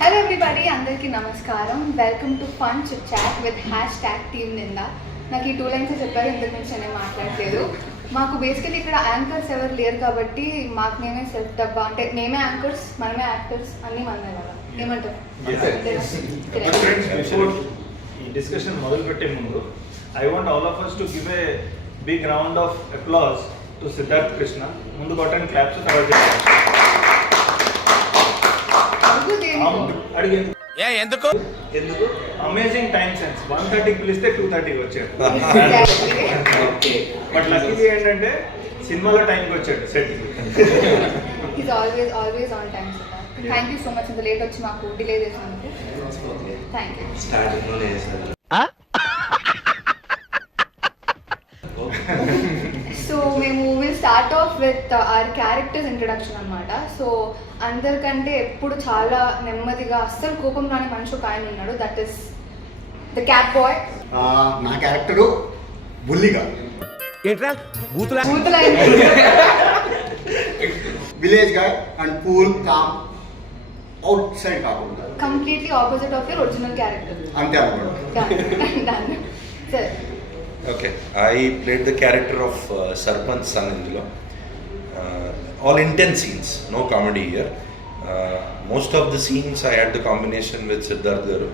Hello everybody, అందరికీ నమస్కారం. Welcome to fun chit chat with #team Ninda. నాకు ఈ 2 లైన్స్ చెప్పారు, ఇంతకు మించి నేను మాట్లాడలేదు. మాకు బేసికలీ ఇక్కడ యాంకర్స్ ఎవరు లేరు కాబట్టి మాకు మేమే సెల్ఫ్ డబ్బా, అంటే మేమే యాంకర్స్, మనమే యాక్టర్స్, అన్నీ మనమే కదా. ఏమంటారు? ఈ డిస్కషన్ మొదలు పెట్టే ముందు I want all of us to give a big round of applause to Siddharth Krishna. ముందు కొట్టండి క్లాప్స్, తర్వాత ఎందుకు అమేజింగ్ టైం సెన్స్. 1:30కి పిలిస్తే 2:30కి వచ్చాడు. బట్ లక్కీ ఏంటంటే సినిమాలో టైంకి వచ్చాడు సెట్కి. Is always on time. Thank you so much, ఇంత లేట్ వచ్చి మాకు డిలే చేసినందుకు. Thank you. సో మేము will start of with our characters introduction అనమాట. సో అందరికంటే ఎప్పుడు చాలా నెమ్మదిగా అస్సలు కోపం రాని మనిషి ఒక ఆయన ఉన్నాడు, that is the cat boy. నా క్యారెక్టరు బుల్లిగా village guy and cool calm outside కాకుండా completely opposite of your original character. అంతే అన్నమాట. సరే. Okay, I played the character of Sarpanch son indulo. All intense scenes, no comedy here. Most of the scenes I had the combination with Siddharth Garu.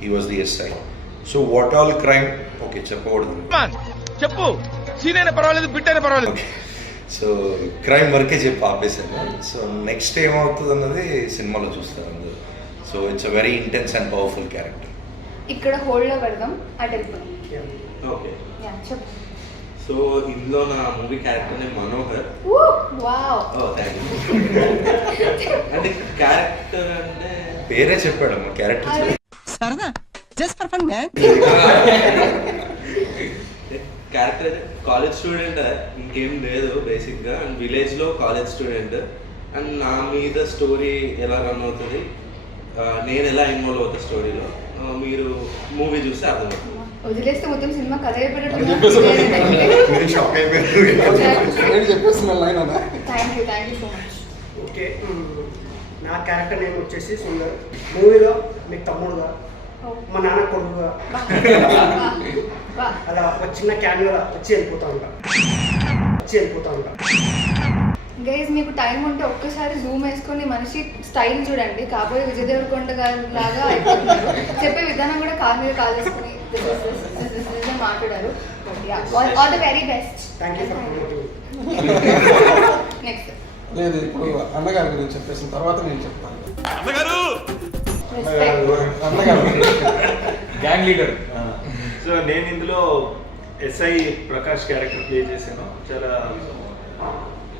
He was the SI. So what all crime? Okay, cheppu. Scene aina parvaladu, bit aina parvaladu. Okay. So crime work e cheppu aapesanu. So next time avutadu annadi cinema lo chustaru andaru. So it's a very intense and powerful character. ఇక్కడ hold లో పెడదాం, అటు వెళ్ళిపోదాం. Okay, so ఇందులో నా movie character name Manohar. Wow. అంటే character అంటే పేరే చెప్పాడమ్మా, క్యారెక్టర్ సరదా just for fun man. Character college student, ఇంకేం లేదు బేసిక్గా. అండ్ విలేజ్లో కాలేజ్ స్టూడెంట్. అండ్ నా మీద స్టోరీ ఎలా రన్ అవుతుంది, నేను ఎలా ఇన్వాల్వ్ అవుతా స్టోరీలో, మీరు మూవీ చూస్తే అర్థమవుతుంది. వదిలేస్తే మొత్తం సినిమా కథ thank you so much. Okay, నా క్యారెక్టర్ నేమ్ వచ్చేసి సుందర్. మూవీలో మీకు తమ్ముడుగా, మా నాన్న కొడుకుగా, అలా ఒక చిన్న క్యాన్గా వచ్చి వెళ్ళిపోతా ఉంటా. గైజ్, మీకు టైం ఉంటే ఒక్కసారి జూమ్ వేసుకొని మనిషి స్టైల్ చూడండి. కాబోయే విజయ్ దేవరకొండ గారి లాగా అయిపోతున్నారు. చెప్పే విధానం కూడా కాలు మీద కాలు వేసుకుని మాట్లాడారు. All the very best. Thank you for next. లేదు, ఇప్పుడు అన్నగారి గురించి చెప్పేసిన తర్వాత నేను చెప్తాను. అన్నగారు గ్యాంగ్ లీడర్. సో నేను ఇందులో ఎస్ఐ ప్రకాష్ క్యారెక్టర్ ప్లే చేశాను. చాలా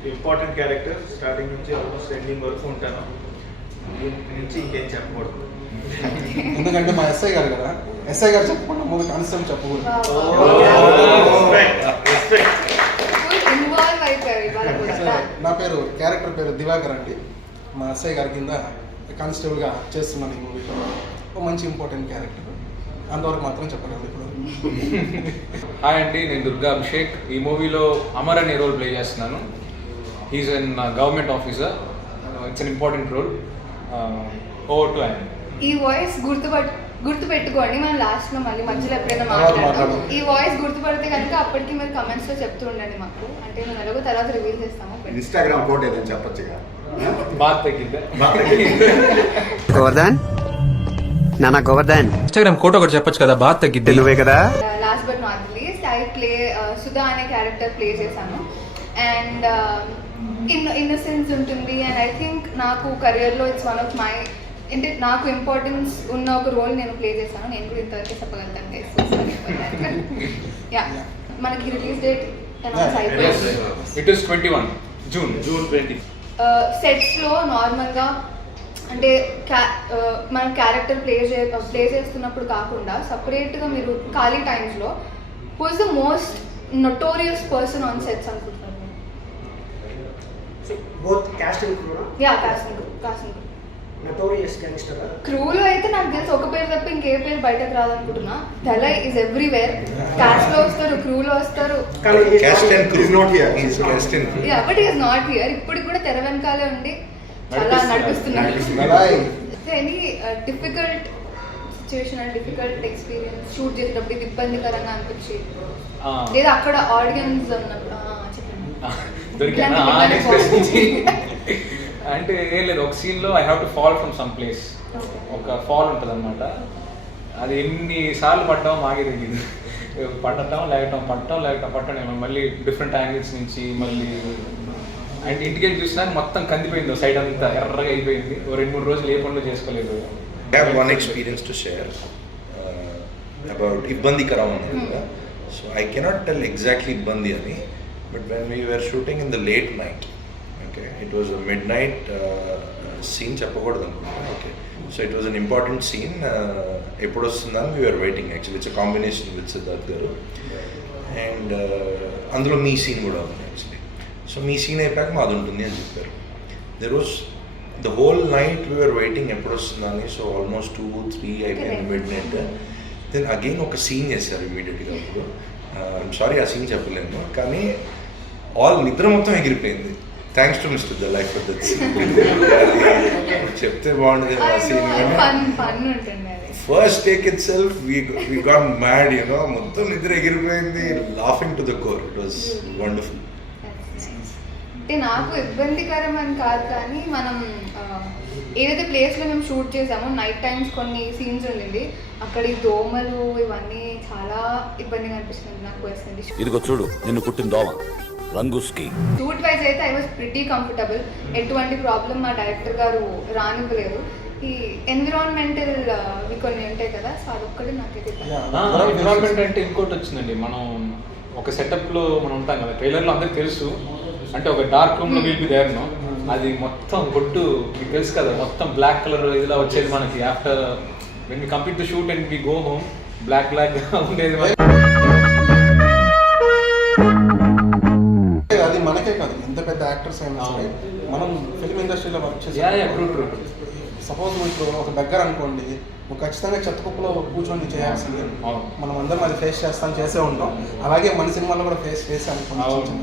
ఇంపార్టెంట్ క్యారెక్టర్. స్టార్టింగ్ నుంచి ఆల్మోస్ట్ ఎండింగ్ వరకు ఉంటాను. దీని నుంచి ఇంకేం చెప్పకూడదు, ఎందుకంటే మా ఎస్ఐ గారు కదా. ఎస్ఐ గారు చెప్పకుండా మూవీ కాన్సెప్ట్ చెప్పకూడదు. నా పేరు క్యారెక్టర్ పేరు దివాకర్ అండి. మా ఎస్ఐ గారి కింద కానిస్టేబుల్గా చేస్తున్నాను ఈ మూవీలో. ఒక మంచి ఇంపార్టెంట్ క్యారెక్టర్, అంతవరకు మాత్రం చెప్పగలను ఇప్పుడు. హాయ్ అండి, నేను దుర్గా అభిషేక్. ఈ మూవీలో అమర్ అనే రోల్ ప్లే చేస్తున్నాను. He's an government officer. It's an important role. Over to ఆయన. ఈ వాయిస్ గుర్తుపెట్టుకోండి. మనం లాస్ట్ లో మళ్ళీ మధ్యలో ఎప్పుడైనా మాట్లాడతాం. ఈ వాయిస్ గుర్తుపడితే కనుక అప్పటికి మీరు కమెంట్స్ లో చెప్తూ ఉండండి మాకు. అంటే మేము ఎలాగో తర్వాత రివీల్ చేస్తాము. ఇన్స్టాగ్రామ్ కోడ్ ఏదని చెప్పొచ్చుగా. బాత్ తగ్గిందా గోవర్ధన్? నానా గోవర్ధన్, ఇన్స్టాగ్రామ్ కోట ఒకటి చెప్పొచ్చు కదా, బాత్ తగ్గిద్ది నువ్వే కదా. Last but not least, I play Sudha అనే క్యారెక్టర్ ప్లే చేశాను. అండ్ ఇన్నోసెన్స్ ఉంటుంది. అండ్ ఐ థింక్ నాకు కెరియర్లో ఇట్స్ వన్ ఆఫ్ మై, అంటే నాకు ఇంపార్టెన్స్ ఉన్న ఒక రోల్ నేను ప్లే చేశాను. నేను కూడా ఇంతవరకు చెప్పగలుగుతాను. యా, మనకి రిలీజ్ డేట్ అనౌన్స్ అయిపోయింది. It is 21 June 20. సెట్స్లో నార్మల్గా అంటే మనం క్యారెక్టర్ ప్లే చేస్తున్నప్పుడు కాకుండా సపరేట్గా మీరు ఖాళీ టైమ్స్లో who is the most notorious person on sets అనుకుంటున్నారు? Both cast and crew. Yeah, casting notorious gangster. క్రూలో అయితే నాకు తెలిసి ఒక పేరు తప్ప ఇంకే పేరు బయటకు రాదనుకుంటున్నా. దలై ఈజ్ ఎవ్రీవేర్. కాస్ట్ లో వస్తారు, క్రూలో వస్తారు. But is not here. ఇప్పటికి కూడా తెర వెనకాలే ఉండి చాలా నడిపిస్తున్నాడు. Any difficult situation and difficult experience shoot చేసేటప్పుడు ఇది ఇబ్బందికరంగా అనిపించి లేదా అక్కడ ఆడియన్స్ ఉన్నప్పుడు దొరికినా ఇలాంటి నెక్స్ట్ నుంచి ఇబ్బంది అంటే ఏం లేదు, ఒక సీన్లో I have to fall from some place, ఒక ఫాల్ ఉంటుంది అనమాట. అది ఎన్నిసార్లు పడ్డామో మాకే తెలియదు. పడటం లేకటం పట్టడం మళ్ళీ డిఫరెంట్ యాంగిల్స్ నుంచి మళ్ళీ అండ్ ఇంటికి వెళ్ళి చూసినా మొత్తం కందిపోయింది, సైడ్ అంతా ఎర్రగా అయిపోయింది. 2-3 రోజులు ఏ పనులు చేసుకోలేదు. I have one experience to share about Ibbandikaram. So I cannot tell exactly Ibbandi ani, but when we were shooting in the late night, okay, it was a midnight scene chappakodadu anukunta. Okay, so it was an important scene. Eppudu vastundani we were waiting, actually it's a combination with Siddharth garu and అందులో మీ scene కూడా ఉంది actually. So మీ scene అయిపోయాక మాది ఉంటుంది అని చెప్పారు. There was the whole night we were waiting ఎప్పుడు వస్తుందని. సో ఆల్మోస్ట్ 2-3 అయిపోయింది మిడ్ నైట్. దెన్ అగైన్ ఒక సీన్ చేశారు ఇమీడియట్గా. అప్పుడు ఐమ్ సారీ ఆ సీన్ చెప్పలేను, కానీ ఆల్ నిద్ర మొత్తం ఎగిరిపోయింది. Thanks to mister the life for that scene. చెప్తే బాగుండేది ఆ scene. First take itself we got mad, you know, మొత్తం నిద్ర ఎగిరిపోయింది, laughing to the core. It was wonderful. అంటే నాకు ఇబ్బందికరం అని కాదు, కానీ మనం ఏదైతే ప్లేస్లో మేము షూట్ చేసామో నైట్ టైమ్స్ కొన్ని సీన్స్ ఉండింది, అక్కడ ఈ దోమలు ఇవన్నీ చాలా ఇబ్బందిగా అనిపిస్తుంది నాకు పర్సనలీ. ఇదిగో చూడు నిన్ను కుట్టిన దోమ రంగుస్కి. షూట్ వైజ్ అయితే ఐ వాజ్ ప్రిటీ కంఫర్టబుల్. ఎటువంటి ప్రాబ్లం మా డైరెక్టర్ గారు రానివ్వలేదు. ఈ ఎన్విరాన్మెంటల్ కొన్ని ఉంటాయి కదా, సో అదొక్కటి నాకైతే ఎన్విరాన్మెంట్ అంటే ఇంకోటి వచ్చిందండి. మనం ఒక సెటప్లో మనం ఉంటాం కదా, ట్రైలర్లో అందరికి తెలుసు, అంటే ఒక డార్క్ రూమ్లో వీల్ బి దేర్ నో, అది మొత్తం కొట్టు మీకు తెలుసు కదా, మొత్తం బ్లాక్ కలర్ ఇలా వచ్చేది మనకి. After when we complete the shoot and we go home black ఉండేది. అది మనకే కాదు, ఎంత పెద్ద యాక్టర్స్ అయినా సరే మనం ఫిల్మ్ ఇండస్ట్రీలో వర్క్ చేసి సపోజ్ ఇప్పుడు ఒక దగ్గర అనుకోండి, నువ్వు ఖచ్చితంగా చెత్త కుప్పలో కూర్చొని చేయాల్సిందే. మనం అందరం అది ఫేస్ చేసే ఉంటాం. అలాగే మన సినిమాలో కూడా ఫేస్ అనుకుంటాం.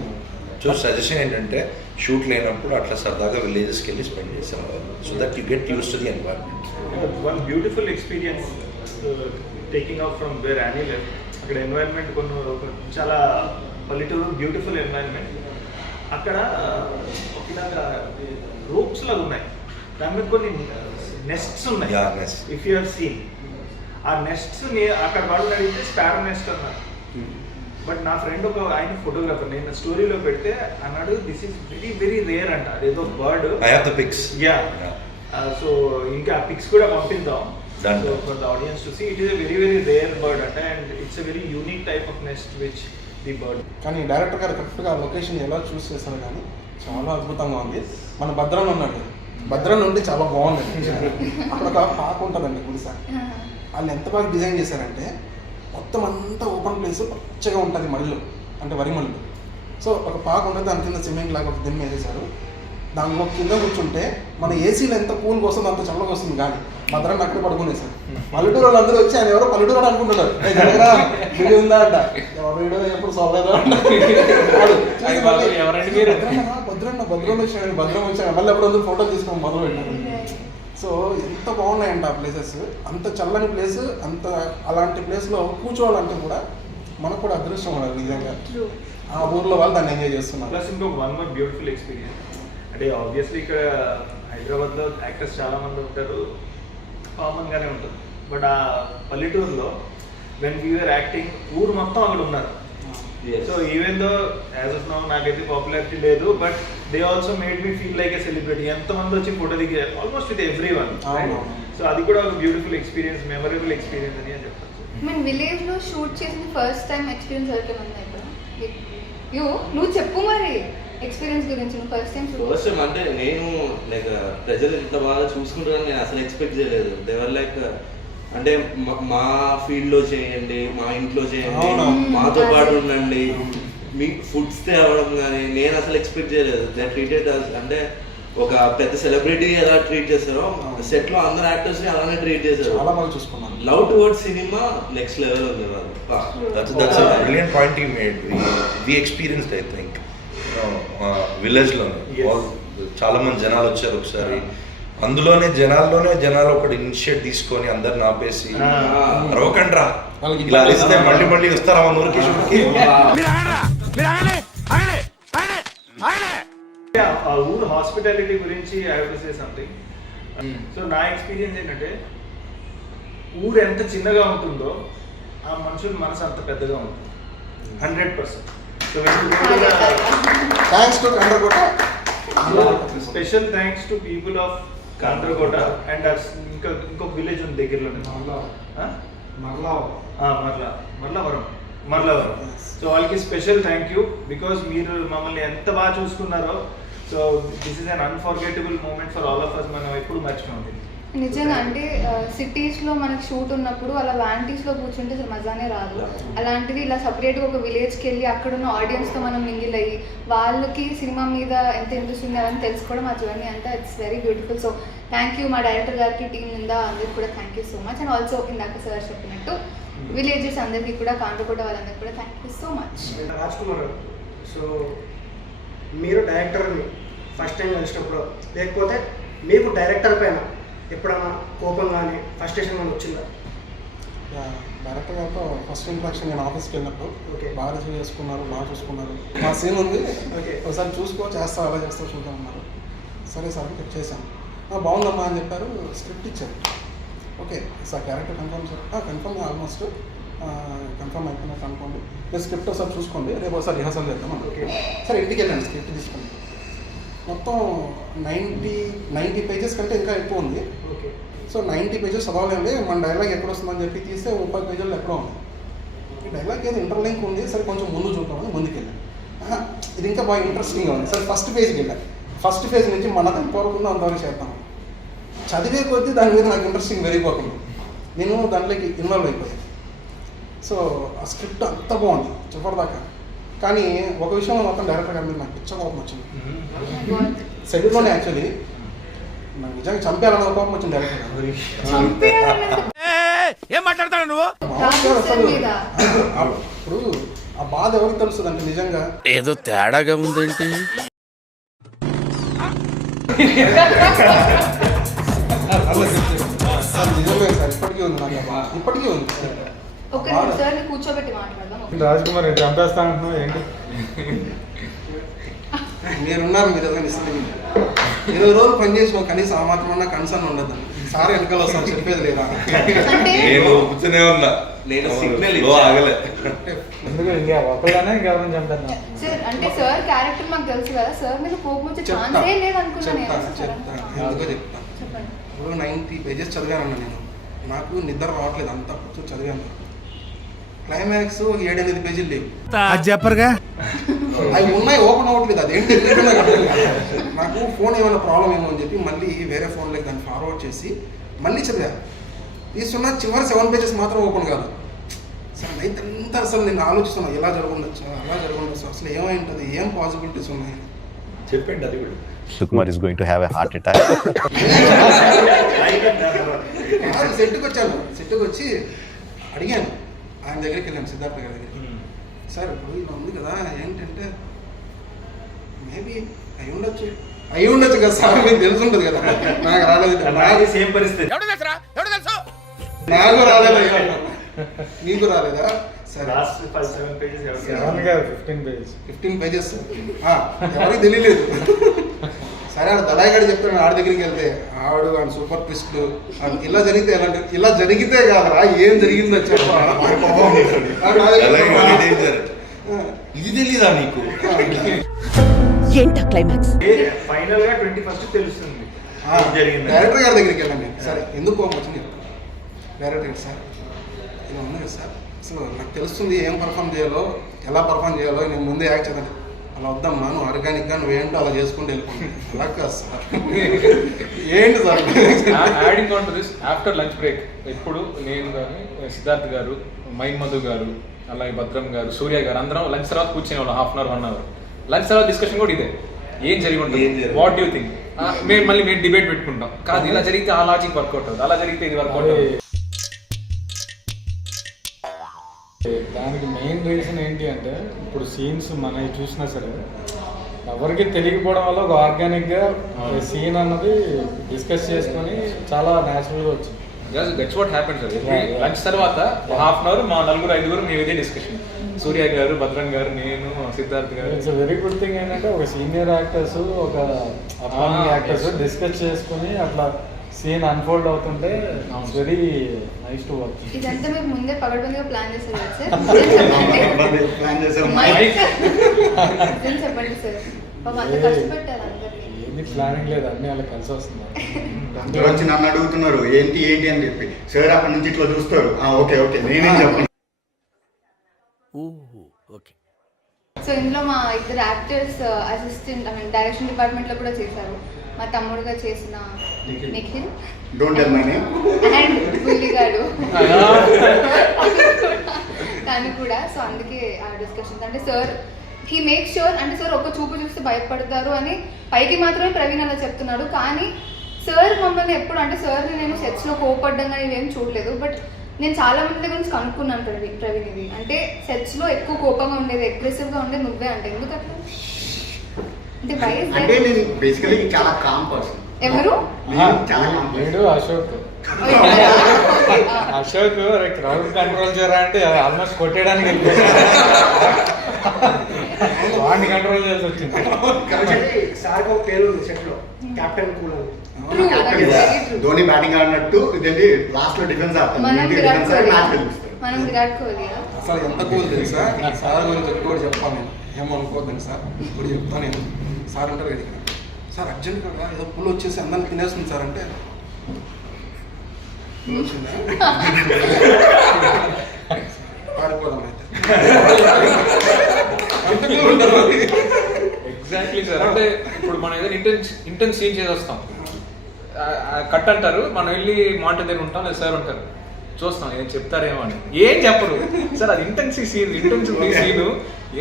సో సజెషన్ ఏంటంటే షూట్ లేనప్పుడు అట్లా సరదాగా విలేజెస్కి వెళ్ళి స్పెండ్ చేసాం, so that you get use to the environment. One beautiful experience taking out from where any left. అక్కడ ఎన్వైరన్మెంట్ చాలా పల్లెటూరు, బ్యూటిఫుల్ ఎన్వైరన్మెంట్. అక్కడ ఒకలాగా రూప్స్ లాగా ఉన్నాయి, దాని మీద కొన్ని నెస్ట్స్ ఉన్నాయి. ఇఫ్ యూ హావ్ సీన్ ఆ నెస్ట్స్ అక్కడ వాళ్ళు అడిగితే స్పారో నెస్ట్ అన్నారు. బట్ నా ఫ్రెండ్ ఆయన ఫోటోగ్రాఫర్, నేను స్టోరీలో పెడితే అన్నాడు this is very very rare అంట. అదేదో bird. I have the pics. Yeah, so ఇంకా ఆ పిక్స్ కూడా పంపిద్దాం for the audience to see. It is a very very rare bird అంట, and it's a very unique type of nest which the bird. కానీ director గారు కరెక్ట్గా location ఎలా చూస్ చేశారు, కానీ చాలా అద్భుతంగా ఉంది. మన భద్రం ఉన్నాడు, భద్రం నుండి చాలా బాగుంది. అక్కడ ఒక పాక ఉంటుందండి గుడిస, వాళ్ళు ఎంత బాగా డిజైన్ చేశారంటే మొత్తం అంతా ఓపెన్ ప్లేస్, పచ్చగా ఉంటుంది మళ్ళు, అంటే వరి మళ్ళు. సో ఒక పాక ఉంటుంది, దాని కింద సిమెంట్ లాగా ఒక దిమ్మ వేసేసారు. దానిలో కింద కూర్చుంటే మన ఏసీలో ఎంత కూల్గా వస్తుందో అంత చల్లగా వస్తుంది. కానీ భద్రాన్ని అక్కడ పడుకునేసారు. పల్లెటూరు వాళ్ళు అందరూ వచ్చి ఆయన ఎవరో పల్లెటూరు అనుకుంటున్నారు, వీడియో ఉందా అంట, వీడియో ఎప్పుడు సోలేదు భద్రం వచ్చాడు. మళ్ళీ ఎప్పుడు అందరూ ఫోటో తీసుకొని మొదలు పెట్టారు. సో ఎంత బాగున్నాయంట ఆ ప్లేసెస్, అంత చల్లని ప్లేస్, అంత అలాంటి ప్లేస్లో కూర్చోవాలంటే కూడా మనకు కూడా అదృష్టం ఉండాలి నిజంగా. ఆ ఊర్లో వాళ్ళు దాన్ని ఎంజాయ్ చేస్తున్నారు. ప్లస్ ఇంకో వన్ మోర్ బ్యూటిఫుల్ ఎక్స్పీరియన్స్ అంటే ఆబ్వియస్లీ ఇక్కడ హైదరాబాద్లో యాక్టర్స్ చాలామంది ఉంటారు, కామన్గానే ఉంటుంది. బట్ ఆ పల్లెటూరులో వెన్ వీఆర్ యాక్టింగ్ ఊరు మొత్తం అక్కడ ఉన్నారు. So even though as of now నాకైతే పాపులారిటీ లేదు, but they also made me feel like a celebrity. ఎంతమంది వచ్చి ఫోటో దిగారు, almost with every one. So అది కూడా ఒక బ్యూటిఫుల్ ఎక్స్పీరియన్స్, మెమరబుల్ ఎక్స్పీరియన్స్ అని చెప్తాను. మేము విలేజ్లో షూట్ చేసిన ఫస్ట్ టైం ఎక్స్పీరియన్స్ ఎవరికైనా ఉందా ఇప్పుడు? నువ్వు చెప్పు మరి ఎక్స్పీరియన్స్ గురించి. నువ్వు ఫస్ట్ టైం అంటే నేను లైక్ ప్రజలు ఇంత బాగా చూసుకుంటారని నేను అసలు ఎక్స్పెక్ట్ చేయలేదు. దేవర్ లైక్ అంటే మా ఫీల్డ్లో చేయండి, మా ఇంట్లో చేయండి, మాతో పాటు ఉండండి, మీకు ఫుడ్స్ తేవడం కానీ నేను అసలు ఎక్స్పెక్ట్ చేయలేదు. దే ట్రీటెడ్ అంటే ఒక పెద్ద సెలబ్రిటీ ఎలా ట్రీట్ చేస్తారో సెట్ లో అందరు యాక్టర్స్ ని అలానే ట్రీట్ చేశారు. చాలా బాగా చూసుకున్నాను. Love towards cinema next level ఉంది. That's a brilliant point you made. We experienced, I think, village లో చాలా మంది జనాలు వచ్చారు ఒకసారి. అందులోనే జనాలు ఒకటి ఇనిషియేట్ తీసుకొని అందరిని ఆపేసి అరవకండి రా ఇలా అరిస్తే మళ్ళీ వస్తారా మన ఊరికి షూట్కి. ఆ ఊరు హాస్పిటాలిటీ గురించి I have to say something. So నా ఎక్స్పీరియన్స్ ఏంటంటే ఊరు ఎంత చిన్నగా ఉంటుందో ఆ మనుషుల మనసు అంత పెద్దగా ఉంటుంది 100%. So thanks to Kandrakota. Special thanks to people of Kandrakota and ఇంకొక విలేజ్ ఉంది దగ్గరలోనే మర్లవరం. సో వాళ్ళకి స్పెషల్ థ్యాంక్ యూ బికాస్ మీరు మమ్మల్ని ఎంత బాగా చూసుకున్నారో. So this is an unforgettable moment for all of us. మనం ఎప్పుడు మర్చిపోండి నిజంగా. అంటే సిటీస్లో మనకి షూట్ ఉన్నప్పుడు అలా వ్యాంటీస్లో కూర్చుంటే అసలు మజానే రాదు. అలాంటిది ఇలా సపరేట్గా ఒక విలేజ్కి వెళ్ళి అక్కడున్న ఆడియన్స్తో మనం మింగిల్ అయ్యి వాళ్ళకి సినిమా మీద ఎంత ఇంట్రెస్ట్ ఉంది అని తెలుసుకోవడం ఆ జర్నీ అంతా it's very beautiful. So thank you మా డైరెక్టర్ గారికి, టీం నిందా అందరికి కూడా thank you so much. And also ఇందాక సార్ చెప్పినట్టు విలేజెస్ అందరికీ కూడా, కాండ్రకోట వాళ్ళందరికీ కూడా thank you so much. Raj Kumar గారు, సో మీరు డైరెక్టర్ని ఫస్ట్ టైం కలిసినప్పుడు లేకపోతే మీకు డైరెక్టర్ పైన ఎప్పుడైనా కోపం కానీ ఫ్రస్ట్రేషన్ కానీ వచ్చిందా? డైరెక్టర్ గారితో ఫస్ట్ ఇంట్రాక్షన్ నేను ఆఫీస్కి వెళ్ళినప్పుడు ఓకే, బాగా రిసీవ్ చేసుకున్నారు, బాగా చూసుకున్నారు. మా సీన్ ఉంది, ఓకే, ఒకసారి చూసుకో, చేస్తావు, అలా చేస్తావు, చూద్దాం అన్నారు. సరే సార్ చెక్ చేశాను. బాగుందమ్మా అని చెప్పారు. స్క్రిప్ట్ ఇచ్చారు. Okay sir character confirm sir, confirm almost confirm అయిపోయినట్టు అనుకోండి. మీరు స్క్రిప్ట్ ఒకసారి చూసుకోండి, రేపు ఒకసారి రిహర్సల్ చేద్దాం. ఓకే సరే ఇంటికి వెళ్ళండి, స్క్రిప్ట్ తీసుకోండి. మొత్తం 90 పేజెస్ కంటే ఇంకా ఎక్కువ ఉంది. ఓకే, సో 90 పేజెస్ చదవాలండి, మన డైలాగ్ ఎక్కడ వస్తుందని చెప్పి తీస్తే 30 పేజీలు ఎక్కడో ఉంది. ఈ డైలాగ్ ఏదో ఇంటర్లింక్ ఉంది, సరే కొంచెం ముందు చూద్దామని ముందుకు వెళ్ళాను. ఇది ఇంకా బాగా ఇంట్రెస్టింగ్గా ఉంది, సరే ఫస్ట్ పేజ్కి వెళ్ళాను. ఫస్ట్ పేజ్ నుంచి మనది ఎంతవరకు ఉందో అంతవరకు చేద్దాం. చదివే కొద్దీ దాని మీద నాకు ఇంట్రెస్టింగ్ పెరిగిపోతుంది. నేను దాంట్లోకి ఇన్వాల్వ్ అయిపోయాను. సో ఆ స్క్రిప్ట్ అంత బాగుంది చివరిదాకా. కానీ ఒక విషయంలో మొత్తం డైరెక్టర్ గారి మీద నాకు పిచ్చ కోపం వచ్చింది. సెట్లోనే యాక్చువల్లీ నాకు నిజంగా చంపేయాలన్న కోపం వచ్చింది డైరెక్టర్ గారు. ఏం మాట్లాడతాడు నువ్వు? ఇప్పుడు ఆ బాధ ఎవరికి తెలుస్తుంది అంటే నిజంగా ఏదో తేడాగా ఉందేంటి? నిజమే సార్, ఇప్పటికీ ఉంది నాకు ఆ బాధ, ఇప్పటికీ ఉంది. ఒక సార్ని కూర్చోబెట్టి మాట్లాడదాం. రాజ్ కుమార్ చంపేస్తా అంటున్నావు ఏంటి? మీరున్నారు, మీరు ఏదైనా ఇస్తుంది. 20 రోజులు పనిచేసి కనీసం ఆ మాత్రం కన్సర్న్ ఉండదు. సార్ వెనకాల వస్తాను చెప్పేది లేదా? నేను కూర్చునే ఉన్నా, నేను సిగ్నల్ ఆగలే. ఎందుకు ఇంకా ఒకళ్ళనే ఇంకెవరిని చంపేద్దాం. సార్ అంటే సార్ క్యారెక్టర్ మాకు తెలుసు కదా, సార్ మీద కోపం వచ్చే ఛాన్సే లేదు అనుకున్నాను. ఎందుకో చెప్తాను. చెప్పండి. ఇప్పుడు 90 పేజెస్ చదివానన్నా నేను, నాకు నిద్ర రావట్లేదు, అంతా కూర్చొని చదివాను. క్లైమాక్స్ 7-8 పేజీలు లేవు. చెప్పరుగా అవి ఉన్నాయి, ఓపెన్ అవ్వట్లేదు. అదేంటి నాకు ఫోన్ ఏమైనా ప్రాబ్లం ఏమో అని చెప్పి మళ్ళీ వేరే ఫోన్లోకి దాన్ని ఫార్వర్డ్ చేసి మళ్ళీ చదివా. తీసుకున్న చివరి 7 పేజెస్ మాత్రం ఓపెన్ కాదు. సరే నైట్ అంతా అసలు నేను ఆలోచిస్తున్నా, ఎలా జరగundొచ్చు, అలా జరగundొచ్చు, అసలు ఏమై ఉంటుంది, ఏం పాసిబిలిటీస్ ఉన్నాయి. చెప్పండి అది కూడా. Sukumar is going to have a heart attack. సెట్కి వచ్చి అడిగాను, ఆయన దగ్గరికి వెళ్ళాను, సిద్ధార్థ గారి దగ్గరికి. సార్ ఇప్పుడు ఇలా ఉంది కదా, ఏంటంటే మేబీ అయి ఉండొచ్చు కదా సార్, మీకు తెలుసుంటుంది కదా. నాకు రాలేదు, సేమ్ పరిస్థితి. నాకు రాలేదు, నీకు రాలేదా? సరే 7 pages 15 పేజెస్ ఎవరికి తెలియలేదు. సరే ఆడు దళాయిగాడు చెప్తాడు, ఆడి దగ్గరికి వెళ్తే ఆడు ఆయన సూపర్ ట్విస్ట్లు ఇలా జరిగితే ఇలా జరిగితే కాదురా ఏం జరిగిందో చెప్పా. ఇది తెలీదా నీకు? ఏంటా క్లైమాక్స్? ఫైనల్ గా 21st తెలుస్తుంది జరిగింది. డైరెక్టర్ గారి దగ్గరికి వెళ్ళండి. సరే ఎందుకు కోపం వచ్చింది చెప్తాను. డైరెక్టర్ గారు సార్ ఇలా ఉంది కదా సార్, అసలు నాకు తెలుస్తుంది ఏం పర్ఫామ్ చేయాలో, ఎలా పర్ఫామ్ చేయాలో, నేను ముందే యాక్ట్ చేద్దాను. అలా వద్దమ్మా, నువ్వు ఆర్గానిక్గా నువ్వేంటో అలా చేసుకుంటూ వెళ్ళిపోయింది. అలా కాదు సార్, ఏంటి sir adding on to this, after lunch break ఎప్పుడు నేను కానీ సిద్ధార్థ్ గారు, మైన్ మధు గారు, అలాగే భద్రం గారు, సూర్య గారు అందరం లంచ్ తర్వాత కూర్చునే వాళ్ళం 1/2 hour 1 hour. లంచ్ తర్వాత డిస్కషన్ కూడా ఇదే, ఏం జరిగి ఉంటుంది, వాట్ యూ థింక్. మేము డిబేట్ పెట్టుకుంటాం, కాదు ఇలా జరిగితే ఆ లాజిక్ వర్కౌట్ అవుతుంది, అలా జరిగితే ఇది వర్కౌట్ అవుతుంది. దానికి మెయిన్ రీజన్ ఏంటి అంటే ఇప్పుడు సీన్స్ మనవి చూసినా సరే ఎవరికి తెలియకపోవడం వల్ల ఒక ఆర్గానిక్గా సీన్ అన్నది డిస్కస్ చేసుకొని చాలా న్యాచురల్గా వచ్చింది. That's what happen sir. Lunch తర్వాత హాఫ్ అన్ అవర్ మా నలుగురు ఐదుగురు మేము ఇదే డిస్కషన్. సూర్య గారు, భద్రం గారు, నేను, సిద్ధార్థ్ గారు. ఇట్స్ వెరీ గుడ్ థింగ్ ఏంటంటే ఒక సీనియర్ యాక్టర్స్, ఒక అప్కమింగ్ యాక్టర్స్ డిస్కస్ చేసుకుని అట్లా సీన్ అన్ఫోల్డ్ అవుతుంటే it's very nice to work. ఇదంతా మీరు ముందే పగడబందిగా ప్లాన్ చేశారు కదా సార్? ప్లాన్ చేసాం. నిజం చెప్పండి సార్, పాపం అంత కష్టపెట్టారు అందరినీ. ఏంది ప్లానింగ్ లేదు, అన్నీ అలా కలిసి వస్తుంది. అందరూ వచ్చి నన్ను అడుగుతున్నారు ఏంటి ఏంటి అని చెప్పి. సార్ అక్కడ నుంచి ఇట్లా చూస్తారు, ఓకే ఓకే నేనేం చెప్పను. సో ఇందులో మా ఇద్దరు యాక్టర్స్ అసిస్టెంట్ డైరెక్షన్ డిపార్ట్మెంట్లో కూడా చేశారు. మా తమ్ముడుగా చేసిన Nikhil, don't tell my name, and బుల్లిగాడు తను కూడా. సో అందుకే ఆ డిస్కషన్స్ అంటే సార్ హీ మేక్ ష్యూర్, అంటే సార్ ఒక చూపు చూస్తే భయపడతారు అని పైకి మాత్రమే ప్రవీణ్ అలా చెప్తున్నాడు. కానీ సార్ మమ్మల్ని ఎప్పుడు అంటే సార్ని నేను సెట్స్లో కోపడ్డం కానీ ఇవేం చూడలేదు. బట్ నేను చాలా మంది దగ్గర నుంచి కనుక్కున్నాను ప్రవీణ్ ఇది అంటే సెట్స్లో ఎక్కువ కోపంగా ఉండేది, అగ్రెసివ్గా ఉండేది నువ్వే అంటే ఎందుకు అట్లా అంటే నేను బేసికలీ చాలా కామ్ పర్సన్. ఎవరు? చాలా కామ్ వీడు అశోక్. అశోక్ క్రౌడ్ కంట్రోల్ చేయరా అంటే ఆల్మోస్ట్ కొట్టేయడానికి వాడిని కంట్రోల్ చేయాల్సి వచ్చింది. సార్కి ఒక పేరు ఉంది సెట్లో, కెప్టెన్ కూల్ అని. ధోని బ్యాటింగ్ ఆడినట్టు ఇదేంటి లాస్ట్ లో డిఫెన్స్ ఆడతాను. మనం విరాట్ కోహ్లీ. అసలు ఎంత కూల్ తెలుసా? సార్ గురించి ఎక్కువ చెప్పాను నేను, ఏమనుకోద్దండి సార్, ఇప్పుడు చెప్తాను నేను. సార్ అంటారు కదా సార్ అర్జెంట్గా ఏదో పుల్ వచ్చేసి అందరిని తినేస్తుంది సార్ అంటే పుల్ వచ్చిందా పారిపోదాం అయితే. Exactly sir. అంటే ఇప్పుడు మనం ఏదైనా ఇంటెన్స్ సీన్ చేసి వస్తాం, కట్ అంటారు, మనం వెళ్ళి మానిటర్ దగ్గర ఉంటాం, లేదా సార్ ఉంటారు, చూస్తాం ఏం చెప్తారేమో అని. ఏం చెప్పరు సార్, అది ఇంటెన్సివ్ సీన్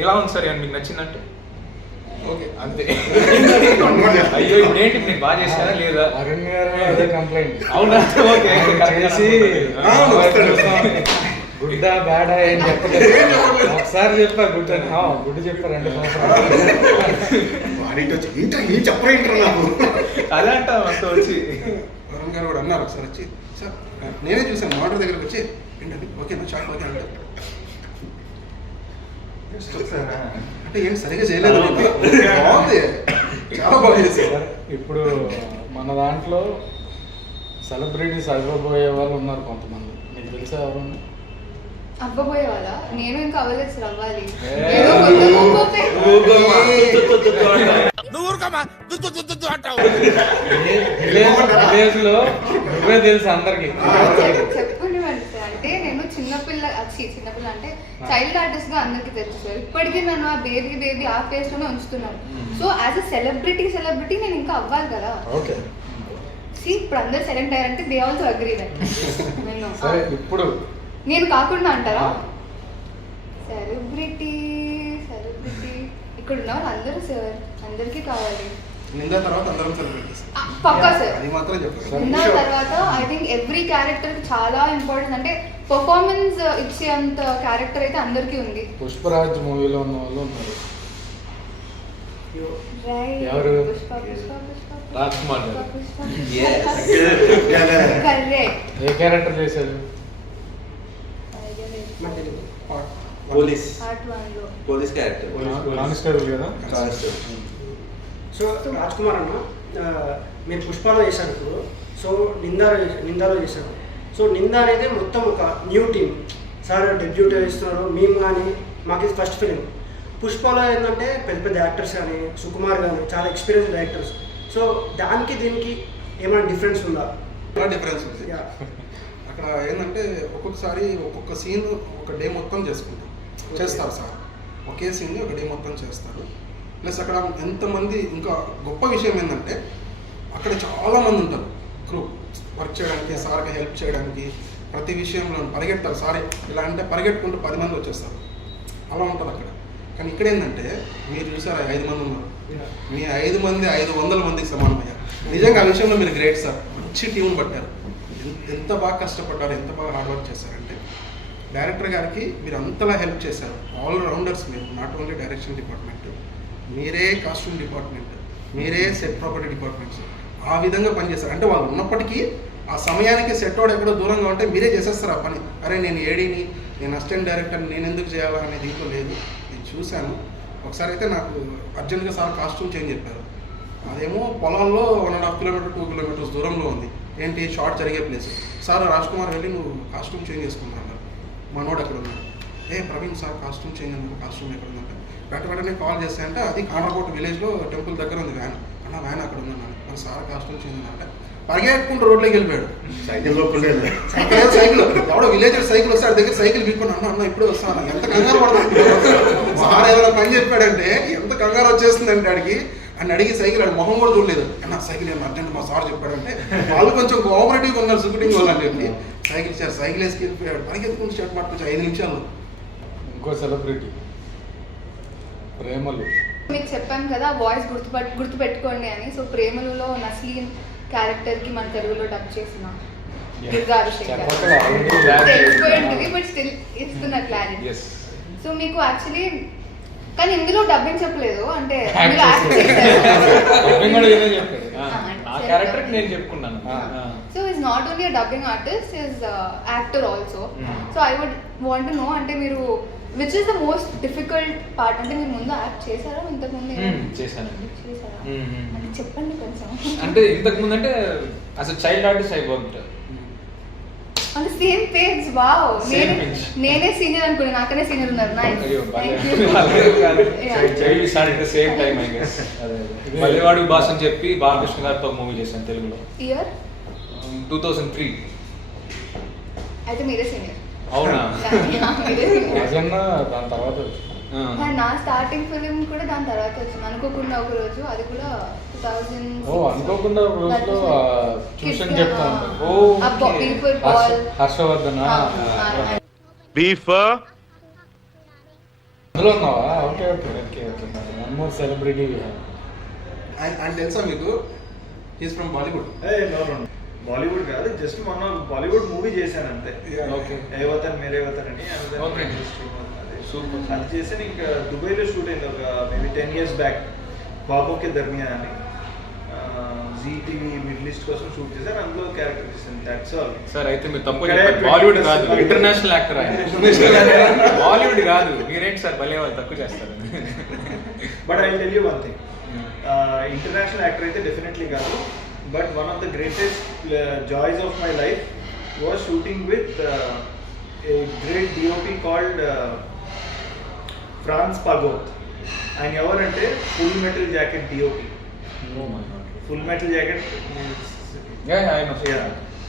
ఎలా ఉంది సార్, మీకు నచ్చిందంటే ఓకే అంతే. అయ్యో ఇప్పుడు ఏంటి మీరు బాగా చేశారా లేదా? అరుణ్ గారు అదే కంప్లైంట్. అవునా? ఓకే చేసి గుడ్డా బ్యాడా ఏం చెప్పలేదు. ఒకసారి చెప్పా గుడ్ అని, గుడ్ చెప్పా 2 సంవత్సరాలు. చెప్పరేంటారు నాకు అదే అంట అంత వచ్చి. వరుణ్ గారు కూడా అన్నారు ఒకసారి వచ్చి, సార్ నేనే చూసాను మోటార్ దగ్గరకు వచ్చి ఏంటండి ఓకేనా షాక్ ఓకే అంటే అంటే ఏంటి సరిగ్గా చేయలేదు, బాగుంది చాలా బాగా చేశారు. ఇప్పుడు మన దాంట్లో సెలబ్రిటీస్ అవ్వబోయే వాళ్ళు ఉన్నారు కొంతమంది, మీకు తెలుసా ఎవరు? అవ్వబోయే వాళ్ళ? నేను ఇంకా అవ్వలేదు సార్, అవ్వాలి. విలేజ్ లో నువ్వే తెలుసు అందరికి. చెప్పుకునేవాడి సార్, అంటే నేను చిన్నపిల్ల అంటే చైల్డ్ ఆర్టిస్ట్ గా అందరికి తెలుసు సార్. ఇప్పటికీ నన్ను ఆ బేబీ ఆ ఫేస్ లోనే ఉంచుతున్నాను. సో యాజ్ అ సెలబ్రిటీ నేను ఇంకా అవ్వాలి కదా. ఇప్పుడు అందరు సెలెక్ట్ అయ్యారంటే దే ఆల్సో అగ్రీ. ఇప్పుడు నేను కాకుండా అంటారా? సెలబ్రిటీ ఇక్కడ ఉన్న వాళ్ళు అందరూ సార్, అందరికీ కావాలి. నిందా తర్వాత అందరం సెలబ్రిటీస్ పక్కా సార్. అది మాత్రం చెప్పారు. నిందా తర్వాత ఐ థింక్ ఎవ్రీ క్యారెక్టర్ చాలా ఇంపార్టెంట్, అంటే పర్ఫార్మెన్స్ ఇచ్చే అంత క్యారెక్టర్ అయితే అందరికీ ఉంది. పుష్పరాజ్ మూవీలో ఉన్న వాళ్ళు ఉన్నారు. ఎవరు? రాజ్ కుమార్ కరెక్ట్. ఏ క్యారెక్టర్ చేశారు? పోలీస్ క్యారెక్టర్, కానిస్టేబుల్ కదా. సో రాజ్ కుమార్ అన్న, మీరు పుష్పాలో చేశారు ఇప్పుడు, సో నిందాలో చేశారు. సో నిందా అనేది మొత్తం ఒక న్యూ టీమ్ సార్ డెబ్యూట్ ఇస్తున్నారు. మేము కానీ మాకు ఇది ఫస్ట్ ఫిలిం. పుష్పలో ఏంటంటే పెద్ద పెద్ద యాక్టర్స్ కానీ సుకుమార్ కానీ చాలా ఎక్స్పీరియన్స్డ్ యాక్టర్స్. సో దానికి దీనికి ఏమైనా డిఫరెన్స్ ఉందా? డిఫరెన్స్ ఉంది. అక్కడ ఏంటంటే ఒక్కొక్కసారి ఒక్కొక్క సీన్ ఒక డే మొత్తం చేస్తారు సార్. ఒకే సీన్ని ఒక డే మొత్తం చేస్తారు. ప్లస్ అక్కడ ఎంతమంది, ఇంకా గొప్ప విషయం ఏంటంటే అక్కడ చాలామంది ఉంటారు క్రూ వర్క్ చేయడానికి, సార్కి హెల్ప్ చేయడానికి, ప్రతి విషయంలో పరిగెడతారు. సార్ ఇలా అంటే పరిగెట్టుకుంటూ 10 మంది వచ్చేస్తారు, అలా ఉంటుంది అక్కడ. కానీ ఇక్కడ ఏంటంటే మీరు చూసారు 5 మంది ఉన్నారు, మీ 5 మంది 500 మందికి సమానమయ్యారు. నిజంగా ఆ విషయంలో మీరు గ్రేట్ సార్, మంచి టీం పట్టారు. ఎంత బాగా కష్టపడ్డారు, ఎంత బాగా హార్డ్ వర్క్ చేశారంటే డైరెక్టర్ గారికి మీరు అంతలా హెల్ప్ చేశారు. ఆల్ రౌండర్స్ మీరు, నాట్ ఓన్లీ డైరెక్షన్ డిపార్ట్మెంట్, మీరే కాస్ట్యూమ్ డిపార్ట్మెంట్, మీరే సెట్ ప్రాపర్టీ డిపార్ట్మెంట్స్, ఆ విధంగా పనిచేస్తారు. అంటే వాళ్ళు ఉన్నప్పటికీ ఆ సమయానికి సెట్ వాడు ఎక్కడో దూరంగా ఉంటే మీరే చేసేస్తారు ఆ పని. అరే నేను ఏడీని, నేను అసిస్టెంట్ డైరెక్టర్ని, నేను ఎందుకు చేయాలా అనే దీంట్లో లేదు. నేను చూశాను ఒకసారి అయితే నాకు అర్జెంట్గా సార్ కాస్ట్యూమ్ చేంజ్ చెప్పారు. అదేమో పొలాల్లో 1.5 కిలోమీటర్ 2 కిలోమీటర్స్ దూరంలో ఉంది. ఏంటి షార్ట్ జరిగే ప్లేస్. సార్ రాజ్ కుమార్ వెళ్ళి నువ్వు కాస్ట్యూమ్ చేంజ్ చేసుకుంటాను. మనోడు ఎక్కడ ఉన్నాడు, ప్రవీణ్ సార్ కాస్ట్యూమ్ చేంజ్ అన్నారు, కాస్ట్యూమ్ ఎక్కడ ఉందంటే వెంటనే కాల్ చేస్తే అంటే అది కానర్కోట విలేజ్లో టెంపుల్ దగ్గర ఉంది వ్యాన్. అన్న వ్యాన్ అక్కడ ఉందన్నాను. మరి సార్ కాస్ట్యూమ్ చేంజ్ అంటే పరిగెట్టుకుంటూ రోడ్లోకి వెళ్ళిపోయాడు. సైకిల్ ఎవడో విలేజర్ సైకిల్ వస్తే ఆ దగ్గర సైకిల్ పీక్కొని అన్న ఇప్పుడే వస్తాను. ఎంత కంగారు పడుతుంది. సార్ ఏదైనా పని చెప్పాడంటే ఎంత కంగారు వచ్చేస్తుందంటే ఆడికి అని అడిగి సైకిల్ ఆడి మొహం కూడా చూడలేదు. అన్న సైకిల్ ఏమన్నా అర్జెంట్ మా సార్ చెప్పాడంటే వాళ్ళు కొంచెం కోఆపరేటివ్గా ఉన్నారు షూటింగ్ వాళ్ళు అని చెప్పి సైకిల్ ఇచ్చారు. సైకిల్ వేసుకు వెళ్ళిపోయాడు. పరిగెత్తుకుంటూ షర్ట్ పట్టుకొచ్చి 5 నిమిషాల్లో. ఇంకో సెలబ్రిటీ ప్రేమలు. మీకు చెప్పాను కదా వాయిస్ గుర్తుపెట్టుకోండి అని. సో ప్రేమలులో నస్లీన్ క్యారెక్టర్కి మన తెలుగులో డబ్ చేసిన దుర్గా అభిషేక్ తెలిసిపోయింది, బట్ స్టిల్ ఇస్తున్న క్లారిటీ. సో మీకు యాక్చువల్లీ కానీ ఇందులో డబ్బింగ్ చెప్పలేదు అంటే so is not only dubbing artist, is actor also. So I would want to know అంటే మీరు which is the most difficult part. అంటే మీరు ముందు యాక్ట్ చేశారా ఇంతకు ముందు? చేశానండి. చేశారా అంటే చెప్పండి కొంచెం. అంటే ఇంతకు ముందు అంటే అసలు child artist I worked on the same page. Wow, నేనే సీనియర్ అనుకోండి, నాకనే సీనియర్ ఉన్నారు. Nice, we started the same time I guess. మల్లెవాడు బాస్ అని చెప్పి బాలకృష్ణ గారితో మూవీ చేశాను తెలుగులో. ఇయర్ 2003. అయితే మీరే సీనియర్. అవునా? దాని తర్వాత నా స్టార్టింగ్ ఫిలిం కూడా దాని తర్వాత వచ్చింది అనుకోకుండా ఒక రోజు. అది కూడా 2006. అనుకోకుండా రోజులో ట్యూషన్ చెప్తా ఉంటాను. హర్షవర్ధన్ అందులో ఉన్నావా? Okay okay okay okay. One more celebrity. ఆయన తెలుసా మీకు? He's from Bollywood. బాలీవుడ్ కాదు, జస్ట్ మొన్న బాలీవుడ్ మూవీ చేశాను అంతే. ఏ వతన్ మేరే వతన్ అని అది చేసి ఇంకా దుబాయ్లో షూట్ అయింది ఒక మేబీ 10 years బ్యాక్. బాబోకే దర్మియా అని ZTV మిడిల్ ఈస్ట్ కోసం షూట్ చేశారు. అందులో క్యారెక్టర్ చేశాను. That's all. సార్ అయితే మీరు తప్పు చెప్పారు. బాలీవుడ్ కాదు, ఇంటర్నేషనల్ యాక్టర్ ఆయన. బాలీవుడ్ కాదు. మీరేంటి సార్ భలే వాళ్ళు తక్కువ చేస్తారు. But I tell you one thing, international actor అయితే డెఫినెట్లీ కాదు. But one of the greatest joys of my life was shooting with a great DOP called Frans Pagot. ఆయన ఎవరంటే full metal jacket DOP. Full metal jacket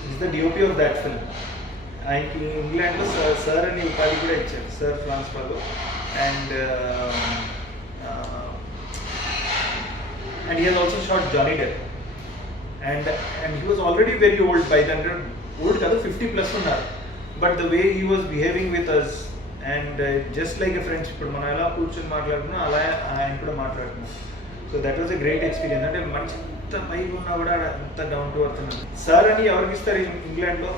is the DOP of that film. ఆయనకి ఇంగ్లాండ్లో sir అని ఉపాధి కూడా ఇచ్చారు, sir Frans Pagot. And he has also shot Johnny Depp. And he was already very old by then. Old kaadu 50+ unnaru. But the way he was behaving with us and just like a friend, ఇప్పుడు మనం ఎలా కూర్చొని మాట్లాడుతున్నా అలా ఆయన కూడా మాట్లాడుతున్నాం. So that was a great experience. అంటే మంచి ఎంత పైగా ఉన్నా కూడా అంత డౌన్ టు ఎర్త్ ఉన్నాడు. సార్ అని ఎవరికి ఇస్తారు ఇంగ్లాండ్లో?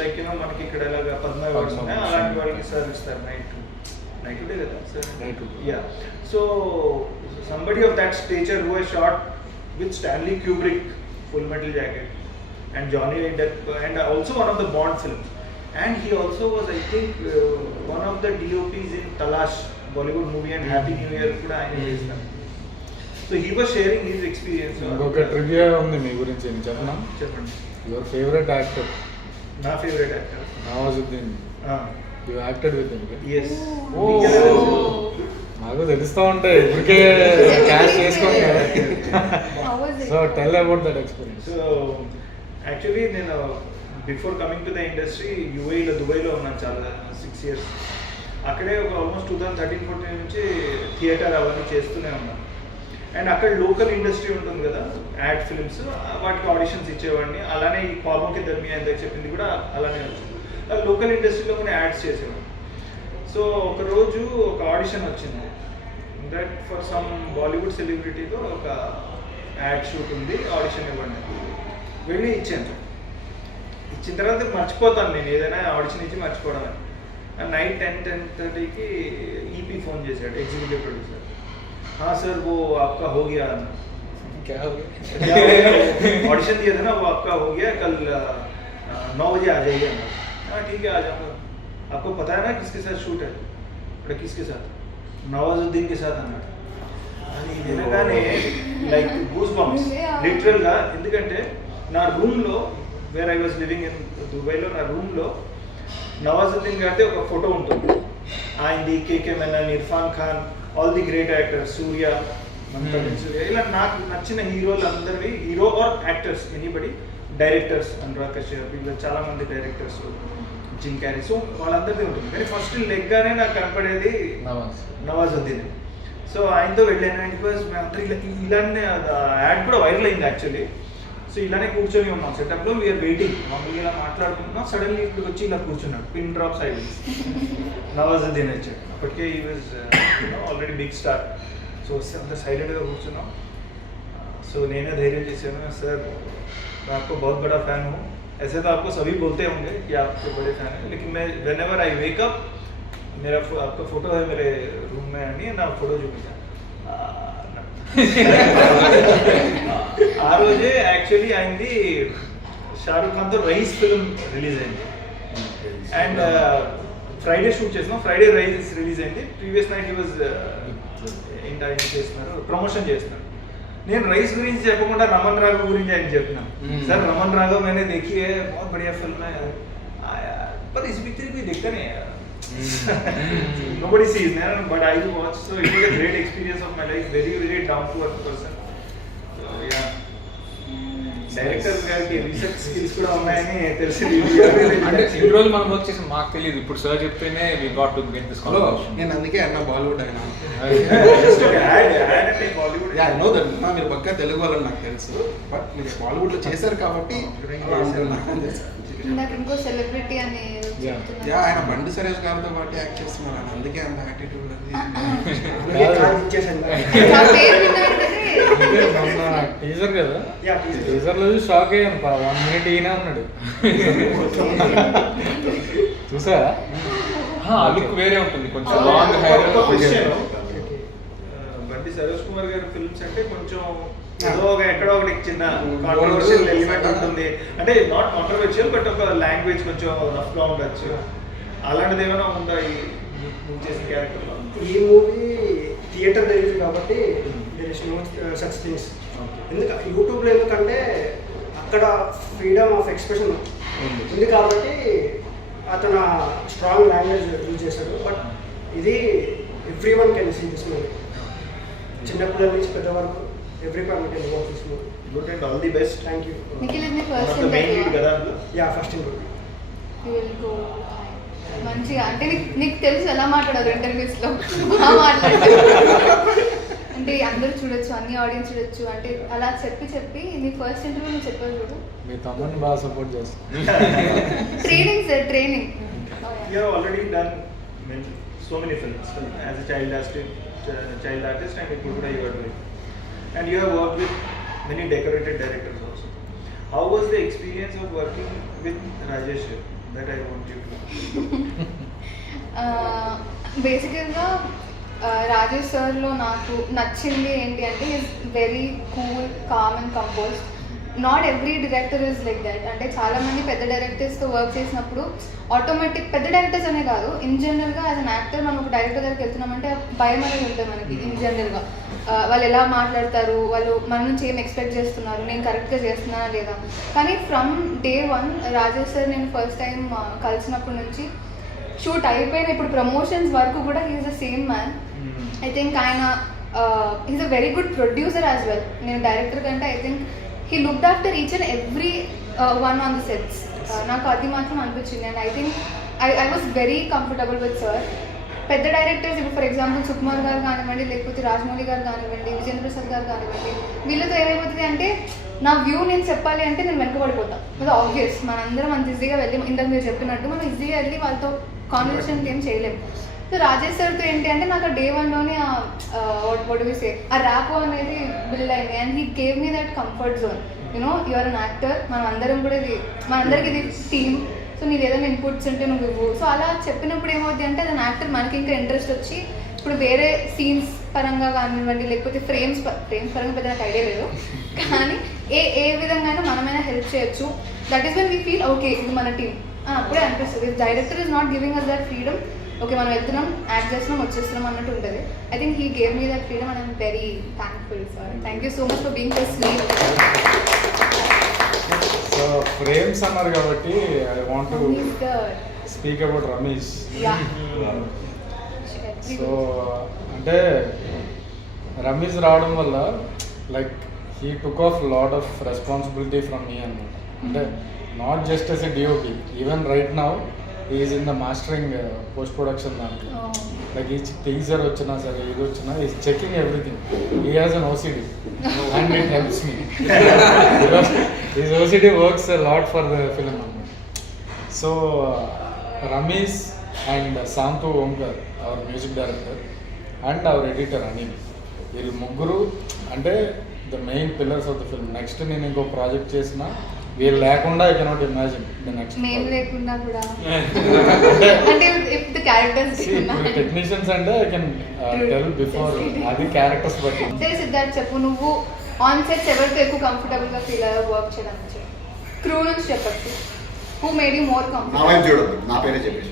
లైక్ మనకి ఇక్కడ ఎలాగా పద్మ అవార్డ్స్ ఉన్నాయి అలాంటి వాళ్ళకి సార్ ఇస్తారు. నైట్ డే కదా sir? Yeah. So somebody of that stature who has shot with Stanley Kubrick, Full Metal Jacket, and Johnny Depp, and also one of the Bond films. And he also was, I think, one of the DOPs in Talash, Bollywood movie, and Happy New Year kuda ayane chestam. So he was sharing his experience. ఇంకొక trivia ఉంది మీ గురించి, చెప్పనా? చెప్పండి. Your favourite actor? నా favourite actor Nawazuddin. You acted with him? yes. నాకు తెలుస్తూ ఉంటాయి ఇప్పటికే క్యాష్ చేసుకోండి. So tell about that experience. So actually నేను before coming to the industry యూఏఈలో దుబాయ్లో ఉన్నాను చాలా 6 years. అక్కడే ఒక ఆల్మోస్ట్ 2013-14 నుంచి థియేటర్ అవన్నీ చేస్తూనే ఉన్నాను. అండ్ అక్కడ లోకల్ ఇండస్ట్రీ ఉంటుంది కదా, యాడ్ ఫిల్మ్స్, వాటికి ఆడిషన్స్ ఇచ్చేవాడిని. అలానే ఈ పాపంకి దర్మియా ఎంత చెప్పింది కూడా అలానే వచ్చింది. లోకల్ ఇండస్ట్రీలో కొన్ని యాడ్స్ చేసేవాడిని. సో ఒకరోజు ఒక ఆడిషన్ వచ్చింది, దట్ ఫర్ సమ్ బాలీవుడ్ సెలబ్రిటీతో ఒక యాడ్ షూట్ ఉంది, ఆడిషన్ ఇవ్వండి. వెళ్ళి ఇచ్చాను. ఇచ్చిన తర్వాత మర్చిపోతాను నేను ఏదైనా ఆడిషన్ ఇచ్చి మర్చిపోవడం. నైట్ 10-10:30కి EP ఫోన్ చేశాడు, ఎగ్జిక్యూటివ్ ప్రొడ్యూసర్. हाँ सर वो आपका हो गया, क्या हो गया? ऑडिशन दिया था ना, वो आपका हो गया, कल 9 बजे आ जाइए। हाँ ठीक है आ जाऊँगा। आपको पता है ना किसके साथ शूट है? अरे किसके साथ? नवाजुद्दीन के साथ అన్నాడు. అని వినగానే లైక్ గూస్ బంప్స్ లిటరల్గా. ఎందుకంటే నా రూమ్లో where I was living in దుబాయ్లో, నా రూమ్లో నవాజుద్దీన్ గారిది ఒక ఫోటో ఉంటుంది. ఆయనది, KK Menon, Irrfan Khan, all the great actors, Suriya, Suriya, ఇలా నాకు నచ్చిన హీరోలు అందరివి, hero or actors anybody, directors, Anurag Kashyap, వీళ్ళు చాలా మంది డైరెక్టర్స్, జిమ్ క్యారీ, సో వాళ్ళందరిది ఉంటుంది. కానీ ఫస్ట్ లెగ్గానే నాకు కనపడేది నవాజుద్దీన్. సో ఆయనతో వెళ్ళాను. అండ్ బికాస్ మేమందరూ ఇలానే యాడ్ కూడా వైరల్ అయింది యాక్చువల్లీ. సో ఇలానే కూర్చొని ఉన్నాం సెటప్లో, వీఆర్ వెయిటింగ్, మమ్మల్ని ఇలా మాట్లాడుకుంటున్నాం. సడన్లీ ఇక్కడికి వచ్చి ఇలా కూర్చున్నాడు, పిన్ డ్రాప్ సైడ్ నవాజుద్దీన్ వచ్చాడు. అప్పటికే ఈ was already big star. So వస్తే అంత సైలెంట్గా కూర్చున్నాం. సో నేనే ధైర్యం చేశాను, सर मैं आपको बहुत बड़ा फ़ैन हूँ. ऐसे तो आपको सभी बोलते होंगे कि आपके बड़े फ़ैन हैं, लेकिन मैं व्हेनेवर आई वेक अप मेरा आपका फ़ोटो है मेरे रूम में అని నా ఫోటో చూపించాను. ఆ రోజే యాక్చువల్లీ అయింది షారుఖ్ ఖాన్తో రైస్ ఫిల్మ్ రిలీజ్ అయింది. అండ్ ఫ్రైడే షూట్ చేసినాం, ఫ్రైడే రైస్ రిలీజ్ అయింది. ప్రీవియస్ నైట్ ఈ వాజ్ ఏంటి ఆయన చేస్తున్నారు, ప్రమోషన్ చేస్తున్నారు. నేను రైస్ గురించి చెప్పకుండా రమన్ రాఘవ్ గురించి ఆయన చెప్పినాను. సార్ రమన్ राघव मैंने देखी है, बहुत बढ़िया फिल्म है, पर इस पिक्चर को देखता नहीं है, nobody sees, but I do watch, so it was a great experience of my life, very very down to earth person. So yeah, director గారికి రీసెర్చ్ స్కిల్స్ కూడా ఉన్నాయని తెలిసింది. అంటే ఇన్ని రోజులు మనం వర్క్ చేసి మాకు తెలియదు, ఇప్పుడు సార్ చెప్తేనే we got to get this conversation. నేను అందుకే అన్న బాలీవుడ్ అయినా Bollywood yeah I know that. మీరు పక్కా తెలుగు వాళ్ళని నాకు తెలుసు, బట్ మీరు బాలీవుడ్లో చేశారు కాబట్టి నాకు ఇంకో సెలబ్రిటీ అని యా ఆయన బండి సురేష్ గారితో పాటు యాక్ట్ చేస్తున్నారు అని, అందుకే అంత యాటిట్యూడ్ టీజర్ కదా, టీజర్ లో షాక్ అయ్యాను. 1 minute ఈయన ఉన్నాడు చూసా. లుక్ వేరే ఉంటుంది, కొంచెం లాంగ్ హెయిర్. బండి సరోజ్ కుమార్ గారి ఫిల్మ్స్ అంటే కొంచెం ఏదో ఒక ఎక్కడో ఒకటి చిన్న కాంట్రవర్షియల్ ఎలిమెంట్ ఉంటుంది. అంటే నాట్ కాంట్రవర్షియల్ బట్ ఒక లాంగ్వేజ్ కొంచెం రఫ్ గా ఉండొచ్చు. అలాంటిది ఏమైనా ఉందా ఈ నువ్వు చేసిన క్యారెక్టర్ లో? ఈ మూవీ థియేటర్ రిలీజ్ కాబట్టి there is no such things. ఎందుకంటే యూట్యూబ్లో ఎందుకంటే అక్కడ ఫ్రీడమ్ ఆఫ్ ఎక్స్ప్రెషన్ ఉంది కాబట్టి అతను స్ట్రాంగ్ లాంగ్వేజ్ యూజ్ చేశాడు. బట్ ఇది every one can see this movie, చిన్నపిల్లల నుంచి పెద్ద వరకు every one can watch this movie. Good and all the best. Thank you. Nikhil is the first interview కదా? Yeah first interview. You will go మంచిగా. అంటే నీకు తెలుసు ఎలా మాట్లాడారు ఇంటర్వ్యూస్ లో, అంటే అందరూ చూడొచ్చు, అన్ని ఆడియన్స్ చూడొచ్చు, అంటే అలా చెప్పి నీ ఫస్ట్ ఇంటర్వ్యూ నువ్వు చెప్పావు చూడు. మీ తమ్ముడిని బాగా సపోర్ట్ చేస్తాను. Training sir, training. You have already done so many films as a child artist, and ఇప్పుడు కూడా you are doing. And you have worked with many decorated directors also. How was the experience of working with Rajesh? That I want you to know. బేసికల్గా రాజేష్ సార్లో నాకు నచ్చింది ఏంటి అంటే is very cool, calm and composed. Not every director is like that. అంటే చాలామంది పెద్ద డైరెక్టర్స్తో వర్క్ చేసినప్పుడు ఆటోమేటిక్, పెద్ద డైరెక్టర్స్ అనే కాదు, ఇన్ జనరల్గా యాజ్ అన్ యాక్టర్ మనం ఒక డైరెక్టర్ దగ్గరికి వెళ్తున్నామంటే భయం అనేది ఉంటుంది మనకి ఇన్ జనరల్గా. వాళ్ళు ఎలా మాట్లాడతారు, వాళ్ళు మన నుంచి ఏం ఎక్స్పెక్ట్ చేస్తున్నారు, నేను కరెక్ట్గా చేస్తున్నానా లేదా. కానీ ఫ్రమ్ డే 1 రాజేష్ సార్ నేను ఫస్ట్ టైం కలిసినప్పటి నుంచి షూట్ అయిపోయిన ఇప్పుడు ప్రమోషన్స్ వరకు కూడా he's the same man. I think ఆయన he's a very good producer as well. నేను డైరెక్టర్ కంటే I think he looked after each and every one on the sets. నాకు అది మాత్రం అనిపించింది. And I think I was very comfortable with sir. పెద్ద directors ఇప్పుడు for example Sukumar garu కానివ్వండి, లేకపోతే రాజమౌళి గారు కానివ్వండి, విజేంద్ర ప్రసాద్ గారు కానివ్వండి, వీళ్ళతో ఏమైపోతుంది అంటే నా వ్యూ నేను చెప్పాలి అంటే నేను వెనకబడిపోతాను. అది ఆబ్వియస్. మనందరం అంత ఈజీగా వెళ్ళి, ఇంతకు మీరు చెప్పినట్టు మనం ఈజీగా వెళ్ళి వాళ్ళతో కాన్వర్సేషన్ ఏం చేయలేము. సో రాజేష్ సార్తో ఏంటి అంటే నాకు డే 1లోనే వడిసే ఆ ర్యాపో అనేది బిల్డ్ అయింది. And he gave me that comfort zone. You know you're an actor, మనం అందరం కూడా ఇది, మనందరికి ఇది టీమ్. సో నీకు ఏదైనా ఇన్పుట్స్ ఉంటే నువ్వు ఇవ్వు. సో అలా చెప్పినప్పుడు ఏమవుతుంది అంటే అది యాక్టర్ మనకి ఇంకా ఇంట్రెస్ట్ వచ్చి ఇప్పుడు వేరే సీన్స్ పరంగా కానివ్వండి, లేకపోతే ఫ్రేమ్స్ పరంగా పెద్ద నాకు ఐడియా లేదు, కానీ ఏ విధంగా మనమైనా హెల్ప్ చేయొచ్చు. That is when we feel okay ఇది మన టీమ్ అప్పుడే అనిపిస్తుంది. Director is not giving us that freedom, okay మనం వెళ్తున్నాం, యాక్ట్ చేస్తున్నాం, వచ్చేస్తున్నాం అన్నట్టు ఉంటుంది. I think he gave me that freedom and I'm very thankful sir. Thank you so much for being so sweet. So frames అన్నారు కాబట్టి I want to speak about Ramesh. So అంటే రమేష్ రావడం వల్ల like he took of lot of responsibility from me అనమాట. అంటే not just as a DOP, even right now is in the mastering post production దాంట్లో. Like ఈ teaser వచ్చినా సరే ఇది వచ్చినా is checking everything. He has an OCD and it helps me because his OCD works lot for the film అనమాట. సో Ramesh and Shantu Omkar our music director and our editor Anil, వీళ్ళు ముగ్గురు అంటే the main pillars of the film. Next నేను ఇంకో project చేసిన వీళ్ళు లేకుండా I cannot imagine the next. మేము లేకుండా కూడా అంటే ఇఫ్ ద క్యారెక్టర్స్ టెక్నీషియన్స్ అంటే ఐ కెన్ టెల్ బిఫోర్ అది క్యారెక్టర్స్ బట్టి. సరే సిద్ధార్థ్ చెప్పు, నువ్వు ఆన్ సెట్స్ ఎవరితో ఎక్కువ కంఫర్టబుల్గా ఫీల్ అయ్యో వర్క్ చేయడానికి? క్రూ నుంచి చెప్పచ్చు. Who made you more comfortable? చూడద్దు, నా పేరే చెప్పేసి.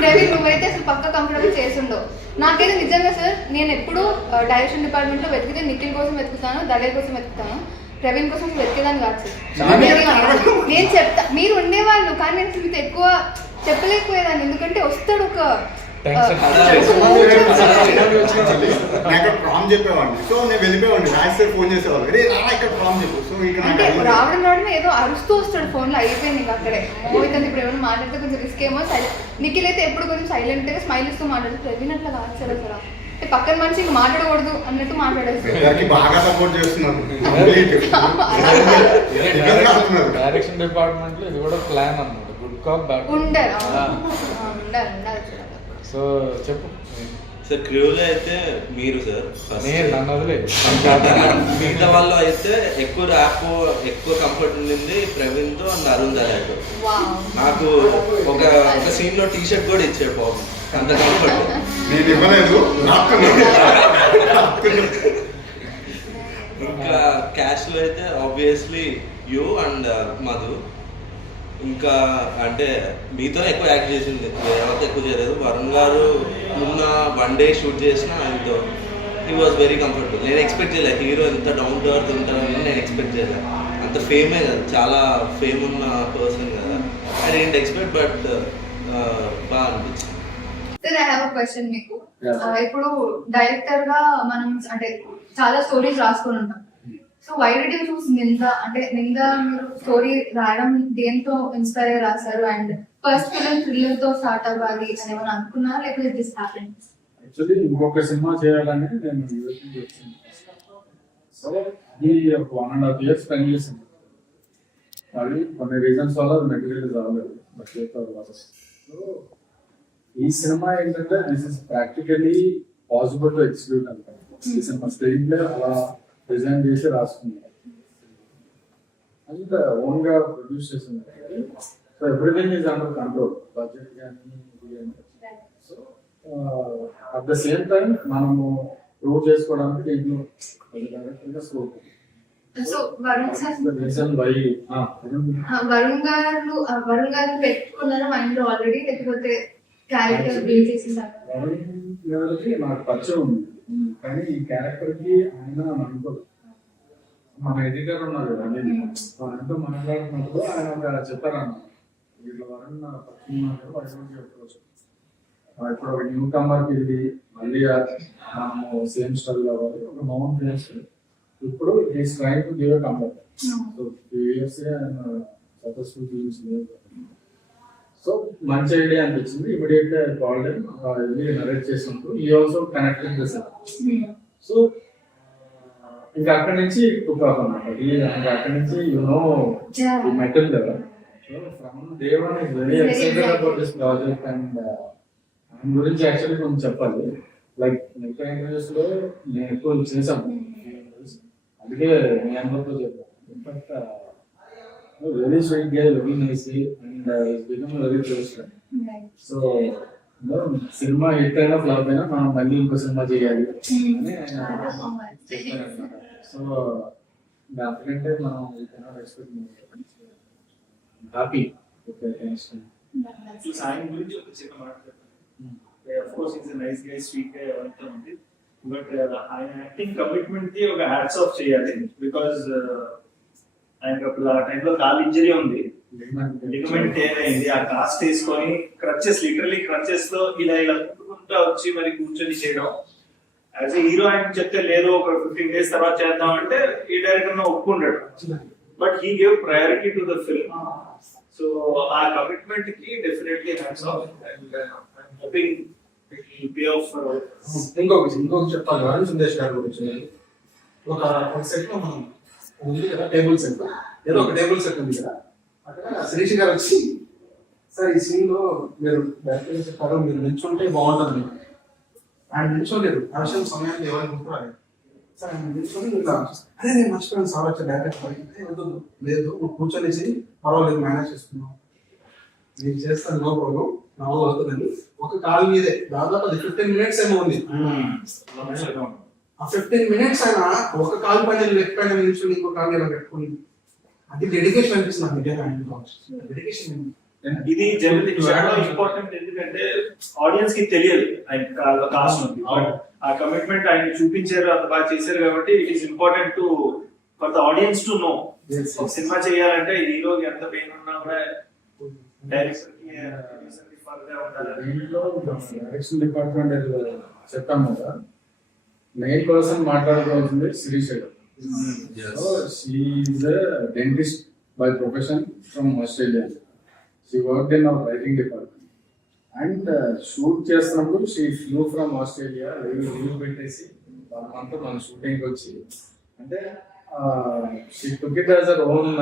ప్రవీణ్ నువ్వైతే అసలు పక్క కంఫర్టబుల్ చేసుండవు. నాకైతే నిజంగా సార్ నేను ఎప్పుడు డైరెక్షన్ డిపార్ట్మెంట్లో వెతికితే నిఖిల్ కోసం వెతుకుతాను, దళేర్ కోసం వెతుకుతాను, ప్రవీణ్ కోసం వెతికేదాన్ని కాదు సార్. నేను చెప్తా మీరు ఉండేవాళ్ళు, కానీ నేను మీతో ఎక్కువ చెప్పలేకపోయేదాన్ని, ఎందుకంటే వస్తాడు ఒక ప్రామ్ చెప్పేవాడిని. సో నేను వెళ్ళిపోయేవాడిని, రాజేశ్వర్ ఫోన్ చేసేవాళ్ళు, అరే రా ఇక్కడ ప్రామ్ చెప్పు. సో అంటే రావడం ఏదో అరుస్తూ వస్తాడు ఫోన్లో, అయిపోయింది ఇంకా అక్కడే. మోహిత్ ఇప్పుడు ఏమైనా మాట్లాడితే కొంచెం రిస్క్ ఏమో. నిఖిల్ అయితే ఎప్పుడు కొంచెం సైలెంట్గా స్మైల్ ఇస్తూ మాట్లాడు. ప్రవీణ్ అట్లా కాదు సార్, అసలు అంటే పక్కన మనిషి ఇంక మాట్లాడకూడదు అన్నట్టు మాట్లాడేస్తారు. బాగా సపోర్ట్ చేస్తున్నారు. డైరెక్షన్ డిపార్ట్మెంట్ లో ఇది కూడా ప్లాన్ అన్నమాట, గుడ్ కాప్ బ్యాడ్ ఉండాలి. సో చెప్పు సార్. క్రూలో అయితే మీరు సార్ నేను నన్ను వదిలే. మిగతా వాళ్ళు అయితే ఎక్కువ ర్యాప్ ఎక్కువ కంఫర్ట్ ఉండింది ప్రవీణ్తో అండ్ అరుణ్ దళాతో. నాకు ఒక సీన్ లో టీ షర్ట్ కూడా ఇచ్చాడు బాబు, అంత కంఫర్ట్. నేను ఇవ్వలేదు. ఇంకా క్యాష్ లో అయితే ఆబ్వియస్లీ యూ అండ్ మధు. ఇంకా అంటే మీతో ఎక్కువ యాక్ట్ చేసింది, ఎవరితో ఎక్కువ చేయలేదు. వరుణ్ గారు మొన్న 1 డే షూట్ చేసిన ఆయనతో హీ వాజ్ వెరీ కంఫర్టబుల్. నేను ఎక్స్పెక్ట్ చేయలేదు హీరో ఎంత డౌన్ టు ఎర్త్ ఉంటారని నేను ఎక్స్పెక్ట్ చేయలేదు. అంత ఫేమే కదా, చాలా ఫేమ్ ఉన్న పర్సన్ కదా, ఐ డోంట్ ఎక్స్పెక్ట్, బట్ బాగా అనిపించింది. Sir I have a question మీకు. ఇప్పుడు డైరెక్టర్ గా మనం అంటే చాలా స్టోరీస్ రాసుకొని ఉంటాం. So why did you choose Ninda? అంటే నింద మీరు స్టోరీ రాయడం దేంతో ఇన్స్పైర్ అయ్యి రాశారు? అండ్ ఫస్ట్ ఫిలిం థ్రిల్లర్ తో స్టార్ట్ అవ్వాలి అని ఏమైనా అనుకున్నారా, లేకపోతే దిస్ హ్యాపెన్? యాక్చువల్లీ ఇంకొక సినిమా చేయాలని నేను యూఎస్కి వచ్చాను. సో ఈ 1.5 years స్పెండ్ చేసింది. అది కొన్ని రీజన్స్ వల్ల మెటీరియల్ రాలేదు, బట్ సో ఈ సినిమా ఏంటంటే this is practically possible to execute అంటారు. ఈ సినిమా స్క్రీన్ ప్లే అలా డిజైన్ చేసి రాసుకున్నారు, అంతా ఓన్ గా ప్రొడ్యూస్ చేసింది. So everything is under control, budget కానీ. So at the same time మనము ప్రూవ్ చేసుకోవడానికి దీంట్లో scope. So reason why Varun garu పెట్టుకున్నారా మైండ్ లో ఆల్రెడీ, లేకపోతే క్యారెక్టర్ బిల్డ్ చేసేసారు? నాకు పరిచయం ఉంది, కానీ ఈ క్యారెక్టర్ కి ఆయన అనుకోదు. మన ఎడిటర్ ఉన్నారు కదా, ఆయనతో మాట్లాడుతున్నప్పుడు ఆయన ఒక చెప్పారన్న, వీళ్ళు వరుణ్ పరిచయం అప్రోచ్. ఇప్పుడు ఒక న్యూ కమర్కి ఇది మళ్ళీ మనము సేమ్ స్టైల్ అవ్వాలి, ఒక మౌంట్ చేస్తే ఇప్పుడు is trying to give a comfort. So 2 years ఆయన సక్సెస్ఫుల్ ఫిల్మ్స్ లేదు. సో మంచి ఐడియా అనిపించింది. ఇమీడియట్ గా కాల్డ్ వెళ్ళి నరేట్ చేసినప్పుడు ఈ also connected the set. So ఇంకా అక్కడి నుంచి టుక్ ఆఫ్ అన్నమాట. ఇంకా అక్కడి నుంచి మెటల్ కదా. So from day one is very excited about this project. And ఆయన గురించి యాక్చువల్లీ కొంచెం చెప్పాలి. లైక్ మిగతా ఇంటర్వ్యూస్ లో నేను ఎక్కువ చేశాను, అందుకే మీ అందరితో చెప్పాను. But very sweet guy, very nice, and he's become a very close friend. So cinema hit అయినా ఫ్లాప్ అయినా మనం మళ్ళీ ఇంకో సినిమా చేయాలి అని ఆయన చెప్పారన్నమాట. సో దానికంటే మనం హ్యాపీ. ఆయన గురించి ఒక చిన్న మాట of course is nice guy, sweet guy అంతా ఉంది. బట్ ఆయన యాక్టింగ్ కమిట్మెంట్ కి ఒక హ్యాట్స్ ఆఫ్ చేయాలి. బికాజ్ ఆయనకు అప్పుడు ఆ టైంలో కాల్ ఇంజరీ ఉంది, లిగమెంట్ టేర్ అయింది. ఆ కాస్ట్ తీసుకొని క్రచెస్, లిటరలీ క్రచెస్ లో ఇలా ఇలా కుట్టుకుంటా వచ్చి మరి కూర్చొని చేయడం. యాజ్ ఎ హీరో ఆయన చెప్తే లేదు ఒక 15 days తర్వాత చేద్దాం అంటే ఈ డైరెక్టర్ ఒప్పుకుంటాడు. But he gave priority to the film. So ఆ కమిట్మెంట్ కి definitely hats off. Hoping pay off for all. ఇంకొక చెప్పాలి అరుణ్ సందేశ్ గారి గురించి. ఒక సెట్ లో మనం ఉంది కదా, టేబుల్ సెట్, ఏదో ఒక టేబుల్ సెట్ ఉంది కదా, అక్కడ శిరీష్ గారు వచ్చి సార్ ఈ సీన్ లో మీరు డైరెక్టర్ చెప్పారు మీరు నిల్చుంటే బాగుంటుంది. ఆయన నిల్చోలేదు, ఆ విషయం సమయాన్ని ఎవరు గుర్తురాలేదు. సార్ ఆయన నిల్చొని ఇలా అదే నేను మర్చిపోయాను సార్ వచ్చి డైరెక్టర్ లేదు నువ్వు కూర్చొనేసి పర్వాలేదు మేనేజ్ చేస్తున్నావు, నేను చేస్తాను నో ప్రాబ్లం, నా వల్ల అవుతుందని ఒక కాల్ మీదే దాదాపు అది 15 minutes ఏమో ఉంది. ఆ 15 minutes ఆయన ఒక కాలు పైన లెఫ్ట్ పైన నిల్చొని ఇంకో కాలు ఇలా పెట్టుకుని, అది డెడికేషన్ అనిపిస్తుంది నాకు నిజంగా. డెడికేషన్ ఇది జనరల్ చాలా ఇంపార్టెంట్. ఎందుకంటే ఆడియన్స్ కి తెలియదు ఆయన కాస్ట్ ఉంది. ఆ కమిట్మెంట్ ఆయన చూపించారు, అంత బాగా చేశారు కాబట్టి it is important to for the audience to know. ఒక సినిమా చేయాలంటే హీరోకి ఎంత పెయిన్ ఉన్నా కూడా డైరెక్టర్ కి ఫర్గా ఉండాలి. దీంట్లో డైరెక్షన్ డిపార్ట్మెంట్ చెప్పాము కదా, మెయిన్ పర్సన్ మాట్లాడుకోవాల్సింది శిరీష గారు. So she is a dentist by profession from Australia. She worked in our writing department. And shoot చేస్తున్నప్పుడు she flew from Australia, leave పెట్టేసి అంతా మన షూటింగ్కి వచ్చి, అంటే she took it as her own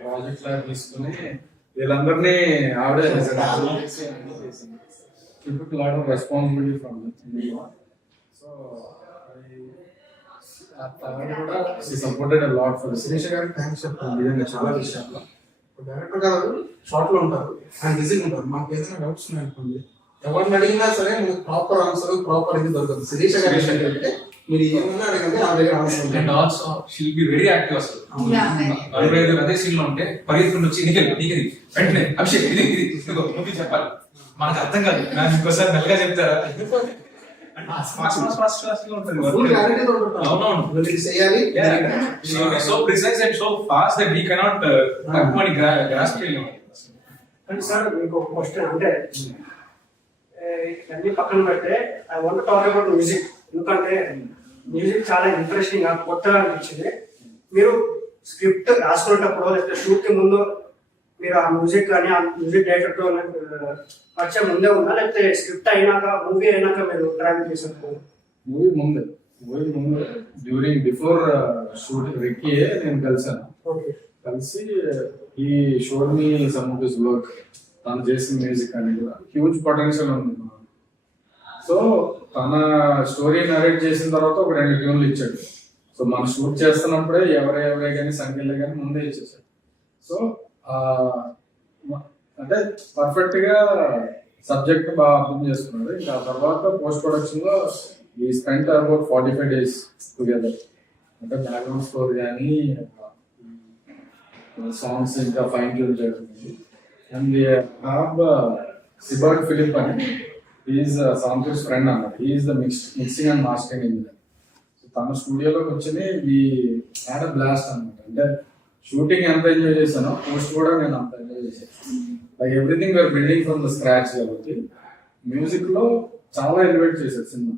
project లాగా తీసుకుని వీళ్ళందరినీ ఆవిడే lot of responsibility from so కూడా supported a lot for Shirisha గారికి థ్యాంక్స్ చెప్తాను నిజంగా చాలా విషయాల్లో. డైరెక్టర్ గారు షార్ట్ లో ఉంటారు, ఆయన బిజీగా ఉంటారు. మాకు ఏదైనా డౌట్స్ ఉన్నాయనుకోండి, ఎవరిని అడిగినా సరే మీకు ప్రాపర్ ఆన్సర్ ప్రాపర్ ఇది దొరకదు. శిరీష గారు ఏంటంటే మీరు ఏమన్నా అడగండి ఆ దగ్గర ఆన్సర్ ఉంటుంది. And also she'll be very active. అసలు 45 అదే సీన్ లో ఉంటే పరిగెత్తుకుని వచ్చి నీకు వెంటనే అభిషేక్ ఇది ఇది ఇదిగో నువ్వు చెప్పాలి, మనకు అర్థం కాదు, నాకు ఇంకోసారి మెల్లగా చెప్తారా. So precise and so fast that we cannot grasp it. అంటే సార్ మీకు ఒక క్వశ్చన్, అంటే అన్ని పక్కన పెడితే I want talk about music. ఎందుకంటే మ్యూజిక్ చాలా ఇంట్రెస్టింగ్ గా కొత్తగా అనిపించింది. మీరు స్క్రిప్ట్ రాసుకునేటప్పుడు లేకపోతే షూట్ కి ముందు మీరు ఆ మ్యూజిక్ కానీ ఆ మ్యూజిక్ డైరెక్టర్ తో పరిచయం ముందే ఉందా, లేకపోతే స్క్రిప్ట్ అయినాక మూవీ అయినాక మీరు ట్రావెల్ చేసారు? మూవీ ముందు డ్యూరింగ్ బిఫోర్ షూటింగ్ రిక్కీ నేను కలిసాను. కలిసి ఈ showed me some of his work, తను చేసిన మ్యూజిక్ అని కూడా హ్యూజ్ పొటెన్షియల్ ఉంది. సో తన స్టోరీ నరేట్ చేసిన తర్వాత ఒక 2 ట్యూన్లు ఇచ్చాడు. సో మనం షూట్ చేస్తున్నప్పుడే ఎవరే కానీ సంఖ్యలే కానీ ముందే ఇచ్చేసాడు. సో అంటే పర్ఫెక్ట్ గా సబ్జెక్ట్ బాగా అర్థం చేసుకున్నాడు. ఇంకా తర్వాత పోస్ట్ ప్రొడక్షన్ లో ఈ స్పెంట్ అబౌట్ 45 days టుగెదర్. అంటే బ్యాక్గ్రౌండ్ స్కోర్ కానీ సాంగ్స్ ఇంకా ఫైన్ ట్యూన్ జరుగుతుంది. అండ్ హ్యావ్ సిబర్ట్ ఫిలిప్ అని, ఈజ్ సాంతోష్ ఫ్రెండ్ అన్నమాట. Is the mixing and mastering engineer. తన స్టూడియోలోకి వచ్చి ఈ హ్యాడ్ అ బ్లాస్ట్ అనమాట. అంటే షూటింగ్ ఎంత ఎంజాయ్ చేశానో పోస్ట్ కూడా నేను అంత ఎంజాయ్ చేశాను. Like everything we're building from the scratch కాబట్టి మ్యూజిక్ లో చాలా ఎలివేట్ చేశారు సినిమా.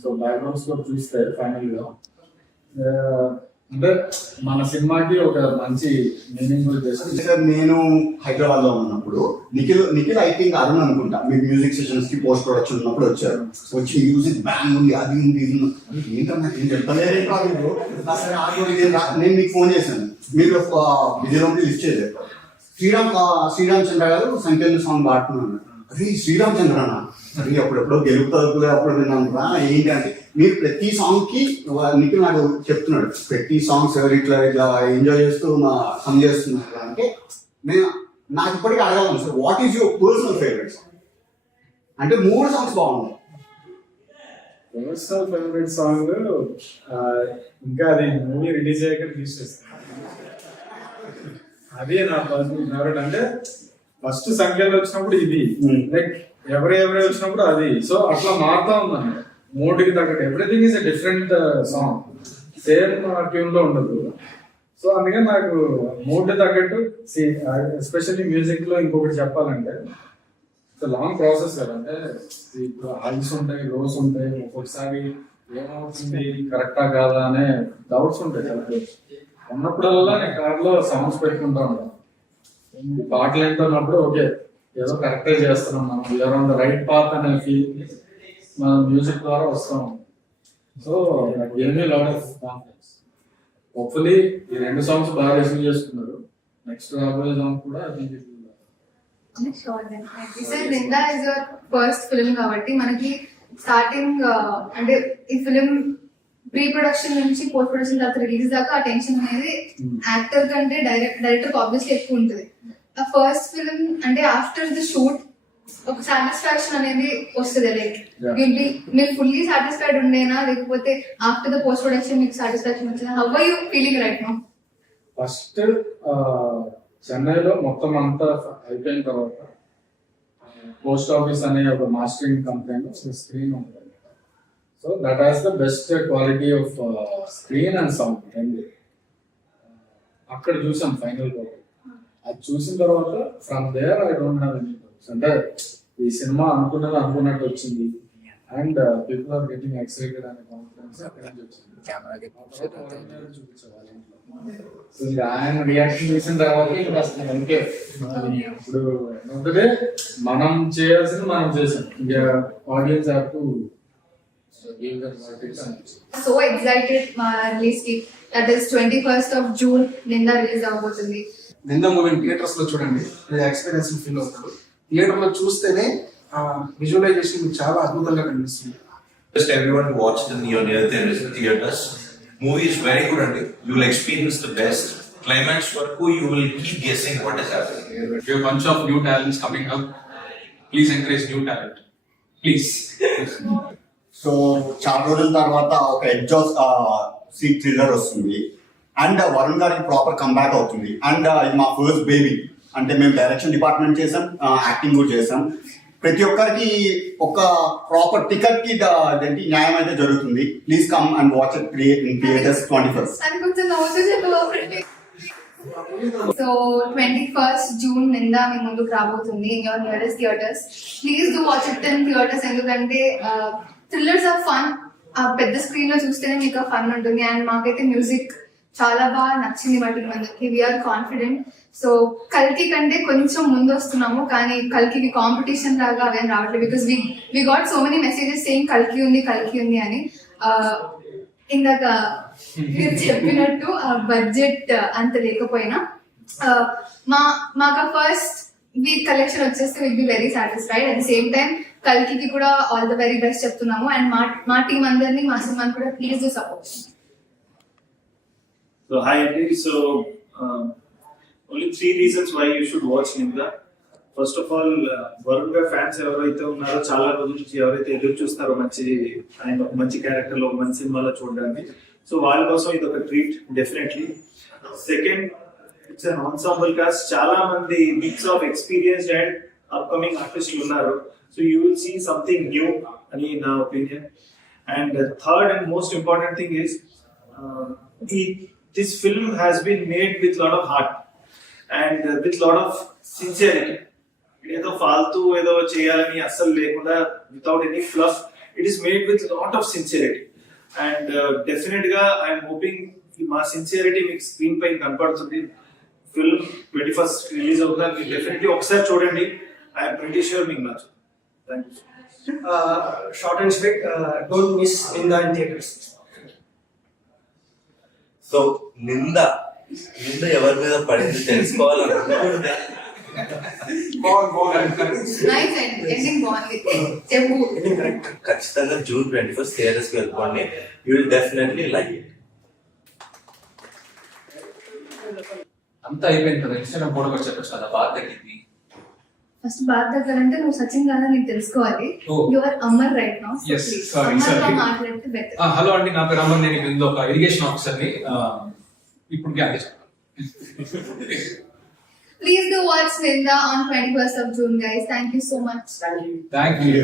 సో బ్యాక్గ్రౌండ్ స్కోర్ చూస్తే ఫైనల్ గా అంటే మన సినిమాకి ఒక మంచి మీనింగ్ చేశారు. సార్ నేను హైదరాబాద్ లో ఉన్నప్పుడు నిఖిల్ ఐ థింక్ అరుణ్ అనుకుంటా మీ మ్యూజిక్ సెషన్స్ కి పోస్ట్ ప్రొడక్షన్ ఉన్నప్పుడు వచ్చారు. వచ్చి మ్యూజిక్ బ్యాంగ్ ఉంది, అది ఉంది, ఇది ఏంటన్నా ఏం చెప్తలేరు. నేను మీకు ఫోన్ చేశాను, మీరు బిజీలో ఉండి లిస్ట్ చేయలేదు. శ్రీరామచంద్ర గారు సంఖ్యలు సాంగ్ పాడుతున్నాను. అరే శ్రీరామచంద్రనా, అది అప్పుడెప్పుడో గెలుపుతుంది అప్పుడు విన్నాను రా ఏంటి అంటే, మీరు ప్రతి సాంగ్ కి నిఖిల్ నాకు చెప్తున్నాడు, ప్రతి సాంగ్స్ ఇట్లా ఎంజాయ్ చేస్తూ సమ్ చేస్తున్నారు అంటే నాకు ఇప్పటికీ అడగాలను sir, what is your personal favourite song? అంటే 3 సాంగ్స్ బాగున్నాయి. పర్సనల్ ఫేవరెట్ సాంగ్ ఇంకా అది మూవీ రిలీజ్ అయ్యాక తీసేస్తాను. అదే నా పర్సనల్ ఫేవరెట్. అంటే ఫస్ట్ సంఖ్యలో వచ్చినప్పుడు ఇది, లైక్ ఎవరి వచ్చినప్పుడు అది. సో అట్లా మారుతా ఉందండి మూడుకి తగ్గట్టు. Everything is a different song, same tune లో ఉండదు. సో అందుకని నాకు మూడ్ తగ్గట్టు, ఎస్పెషల్లీ మ్యూజిక్ లో ఇంకొకటి చెప్పాలంటే లాంగ్ ప్రాసెస్ కదా. అంటే ఇప్పుడు హైస్ ఉంటాయి, లోస్ ఉంటాయి, ఒక్కొక్కసారి ఏమవుతుంది కరెక్టా కాదా అనే డౌట్స్ ఉంటాయి చాలా. ఉన్నప్పుడల్లా నేను కార్లో సాంగ్స్ పెట్టుకుంటా ఉంటాను. పాటలు వింటున్నప్పుడు ఓకే ఏదో కరెక్టే చేస్తున్నాం మనం, you're on the right path అనే ఫీల్ మన మ్యూజిక్ ద్వారా వస్తాం. సో ఏమీ లాట్ ఆఫ్ కాన్ఫిడెన్స్. హోప్ఫుల్లీ ఈ 2 సాంగ్స్ బాగా రిసీవ్ చేసుకున్నారు. నెక్స్ట్ రాబోయే సాంగ్ కూడా sir Ninda is your first film కాబట్టి మనకి స్టార్టింగ్ అంటే ఈ ఫిల్మ్ ప్రీ ప్రొడక్షన్ నుంచి పోస్ట్ ప్రొడక్షన్ తర్వాత రిలీజ్ దాకా ఆ టెన్షన్ అనేది యాక్టర్ కంటే డైరెక్టర్ ఆబ్వియస్లీ ఎక్కువ ఉంటుంది. ఆ ఫస్ట్ ఫిల్మ్ అంటే ఆఫ్టర్ ద షూట్ ఒక సాటిస్ఫాక్షన్ అనేది వస్తుంది. లైక్ మీరు ఫుల్లీ సాటిస్ఫైడ్ ఉండేనా, లేకపోతే ఆఫ్టర్ ద పోస్ట్ ప్రొడక్షన్ మీకు సాటిస్ఫాక్షన్ వచ్చిందా? How are you feeling right now? First చెన్నైలో మొత్తం అంతా అయిపోయిన తర్వాత పోస్ట్ ఆఫీస్ అనే ఒక మాస్టరింగ్ కంపెనీలో స్క్రీన్ ఉంటుంది. So that has the best quality of screen and sound రెండు. అక్కడ చూసాం ఫైనల్ గా. అది చూసిన తర్వాత from there I don't have any doubts. అంటే ఈ సినిమా అనుకున్నట్టు వచ్చింది and people are getting excited అనే కాన్ఫిడెన్స్ అక్కడ నుంచి వచ్చింది. సో ఆయన రియాక్షన్ చేసిన తర్వాత ఇంకే ఇప్పుడు ఏంటంటే మనం చేయాల్సింది మనం చేసాం. ఇంకా audience have to so excited మా రిలీజ్ కి. That is 21st of June Ninda release అవబోతుంది. నిందా మూవీని థియేటర్స్ లో చూడండి, ఎక్స్పీరియన్స్ ఫీల్ అవుతారు. థియేటర్ లో చూస్తేనే విజువలైజేషన్ మీకు చాలా అద్భుతంగా కనిపిస్తుంది. Just everyone watched in your near theaters. Movie is very good and you will experience the best. Climax వరకు you will keep guessing what is happening. We have a bunch of new talents coming up. Please encourage new talent. Please. So చాలా రోజుల తర్వాత ఒక exhaust seat thriller వస్తుంది and Varun గారికి proper comeback అవుతుంది. And ఇది మా ఫస్ట్ బేబీ. అంటే మేము డైరెక్షన్ డిపార్ట్మెంట్ చేసాం, యాక్టింగ్ కూడా చేసాం. ప్రతి ఒక్కరికి ఒక ప్రాపర్ టికెట్ కి న్యాయం అయితే జరుగుతుంది. Please come and watch it in theatres 21st. అది కొంచెం నవ్వుతూ చెప్పబోతుంది. సో 21st June నిందా మీ ముందుకు రాబోతుంది in your nearest theatres. Please do watch it in theatres. ఎందుకంటే థ్రిల్లర్స్ ఆర్ ఫన్. ఆ పెద్ద స్క్రీన్ లో చూస్తేనే మీకు ఫన్ ఉంటుంది. అండ్ మాకైతే మ్యూజిక్ చాలా బాగా నచ్చింది వాటి మందికి. We are confident. సో కల్కి కంటే కొంచెం ముందు వస్తున్నాము, కానీ కల్కి కాంపిటీషన్ లాగా అవేం రావట్లేదు. Because we got so many messages saying కల్కి ఉంది అని. ఇందాక మీరు చెప్పినట్టు బడ్జెట్ అంత లేకపోయినా మాకు ఫస్ట్ వీక్ కలెక్షన్ వచ్చేస్తే will be very satisfied. At the same time కల్కి కూడా ఆల్ ద వెరీ బెస్ట్ చెప్తున్నాము. అండ్ మా టీం అందరినీ మా సినిమాని కూడా please do support. So hi Andy. So only 3 reasons why you should watch Ninda. First of all, Varun గారి fans ఎవరైతే ఉన్నారో చాలా రోజుల నుంచి ఎవరైతే ఎదురు చూస్తారో ఆయన ఒక మంచి క్యారెక్టర్ లో ఒక మంచి సినిమాలో చూడడానికి, సో వాళ్ళ కోసం ఇది ఒక treat definitely. Second, it's an ensemble cast. చాలా మంది mix of experienced and upcoming ఆర్టిస్టులు ఉన్నారు. So you will see something new అని నా opinion. And third and most important thing is this film has been made with lot of heart and with lot of sincerity. ఏదో ఫాల్తూ ఏదో చేయాలని అస్సలు లేకుండా, without any fluff, it is made with lot of sincerity. And definitely I'm hoping మా sincerity మీకు screen పైన కనపడుతుంది. Film 21st release అవుతుంది. డెఫినెట్లీ ఒకసారి చూడండి. ఐఎమ్ ప్రిటీ ష్యూర్ మీకు నచ్చుతుంది. Thank you. Short and sweet, don't miss Ninda in theatres. So నింద ఎవరి మీద పడింది తెలుసుకోవాలనుకుంటే ఖచ్చితంగా June 21st థియేటర్స్ కి వెళ్ళిపోండి. You will definitely like it. అంతా అయిపోయింది కదా, ఇన్స్టాగ్రామ్ ఫోటో కూడా చెప్పచ్చు కదా, బాగా తగ్గింది. ఫస్ట్ బాత్ తగ్గాలంటే నువ్వు సచిన్ కాదని నీకు తెలుసుకోవాలి. Oh. You are Amar right now. Yes, sorry. మాట్లాడితే బెటర్. హలో అండి, నా పేరు అమర్. నేను ఇక్కడ ఒక ఇరిగేషన్ ఆఫీసర్ని. ఇప్పుడు Please do watch Ninda on 21st of June, guys. Thank you so much. Thank you.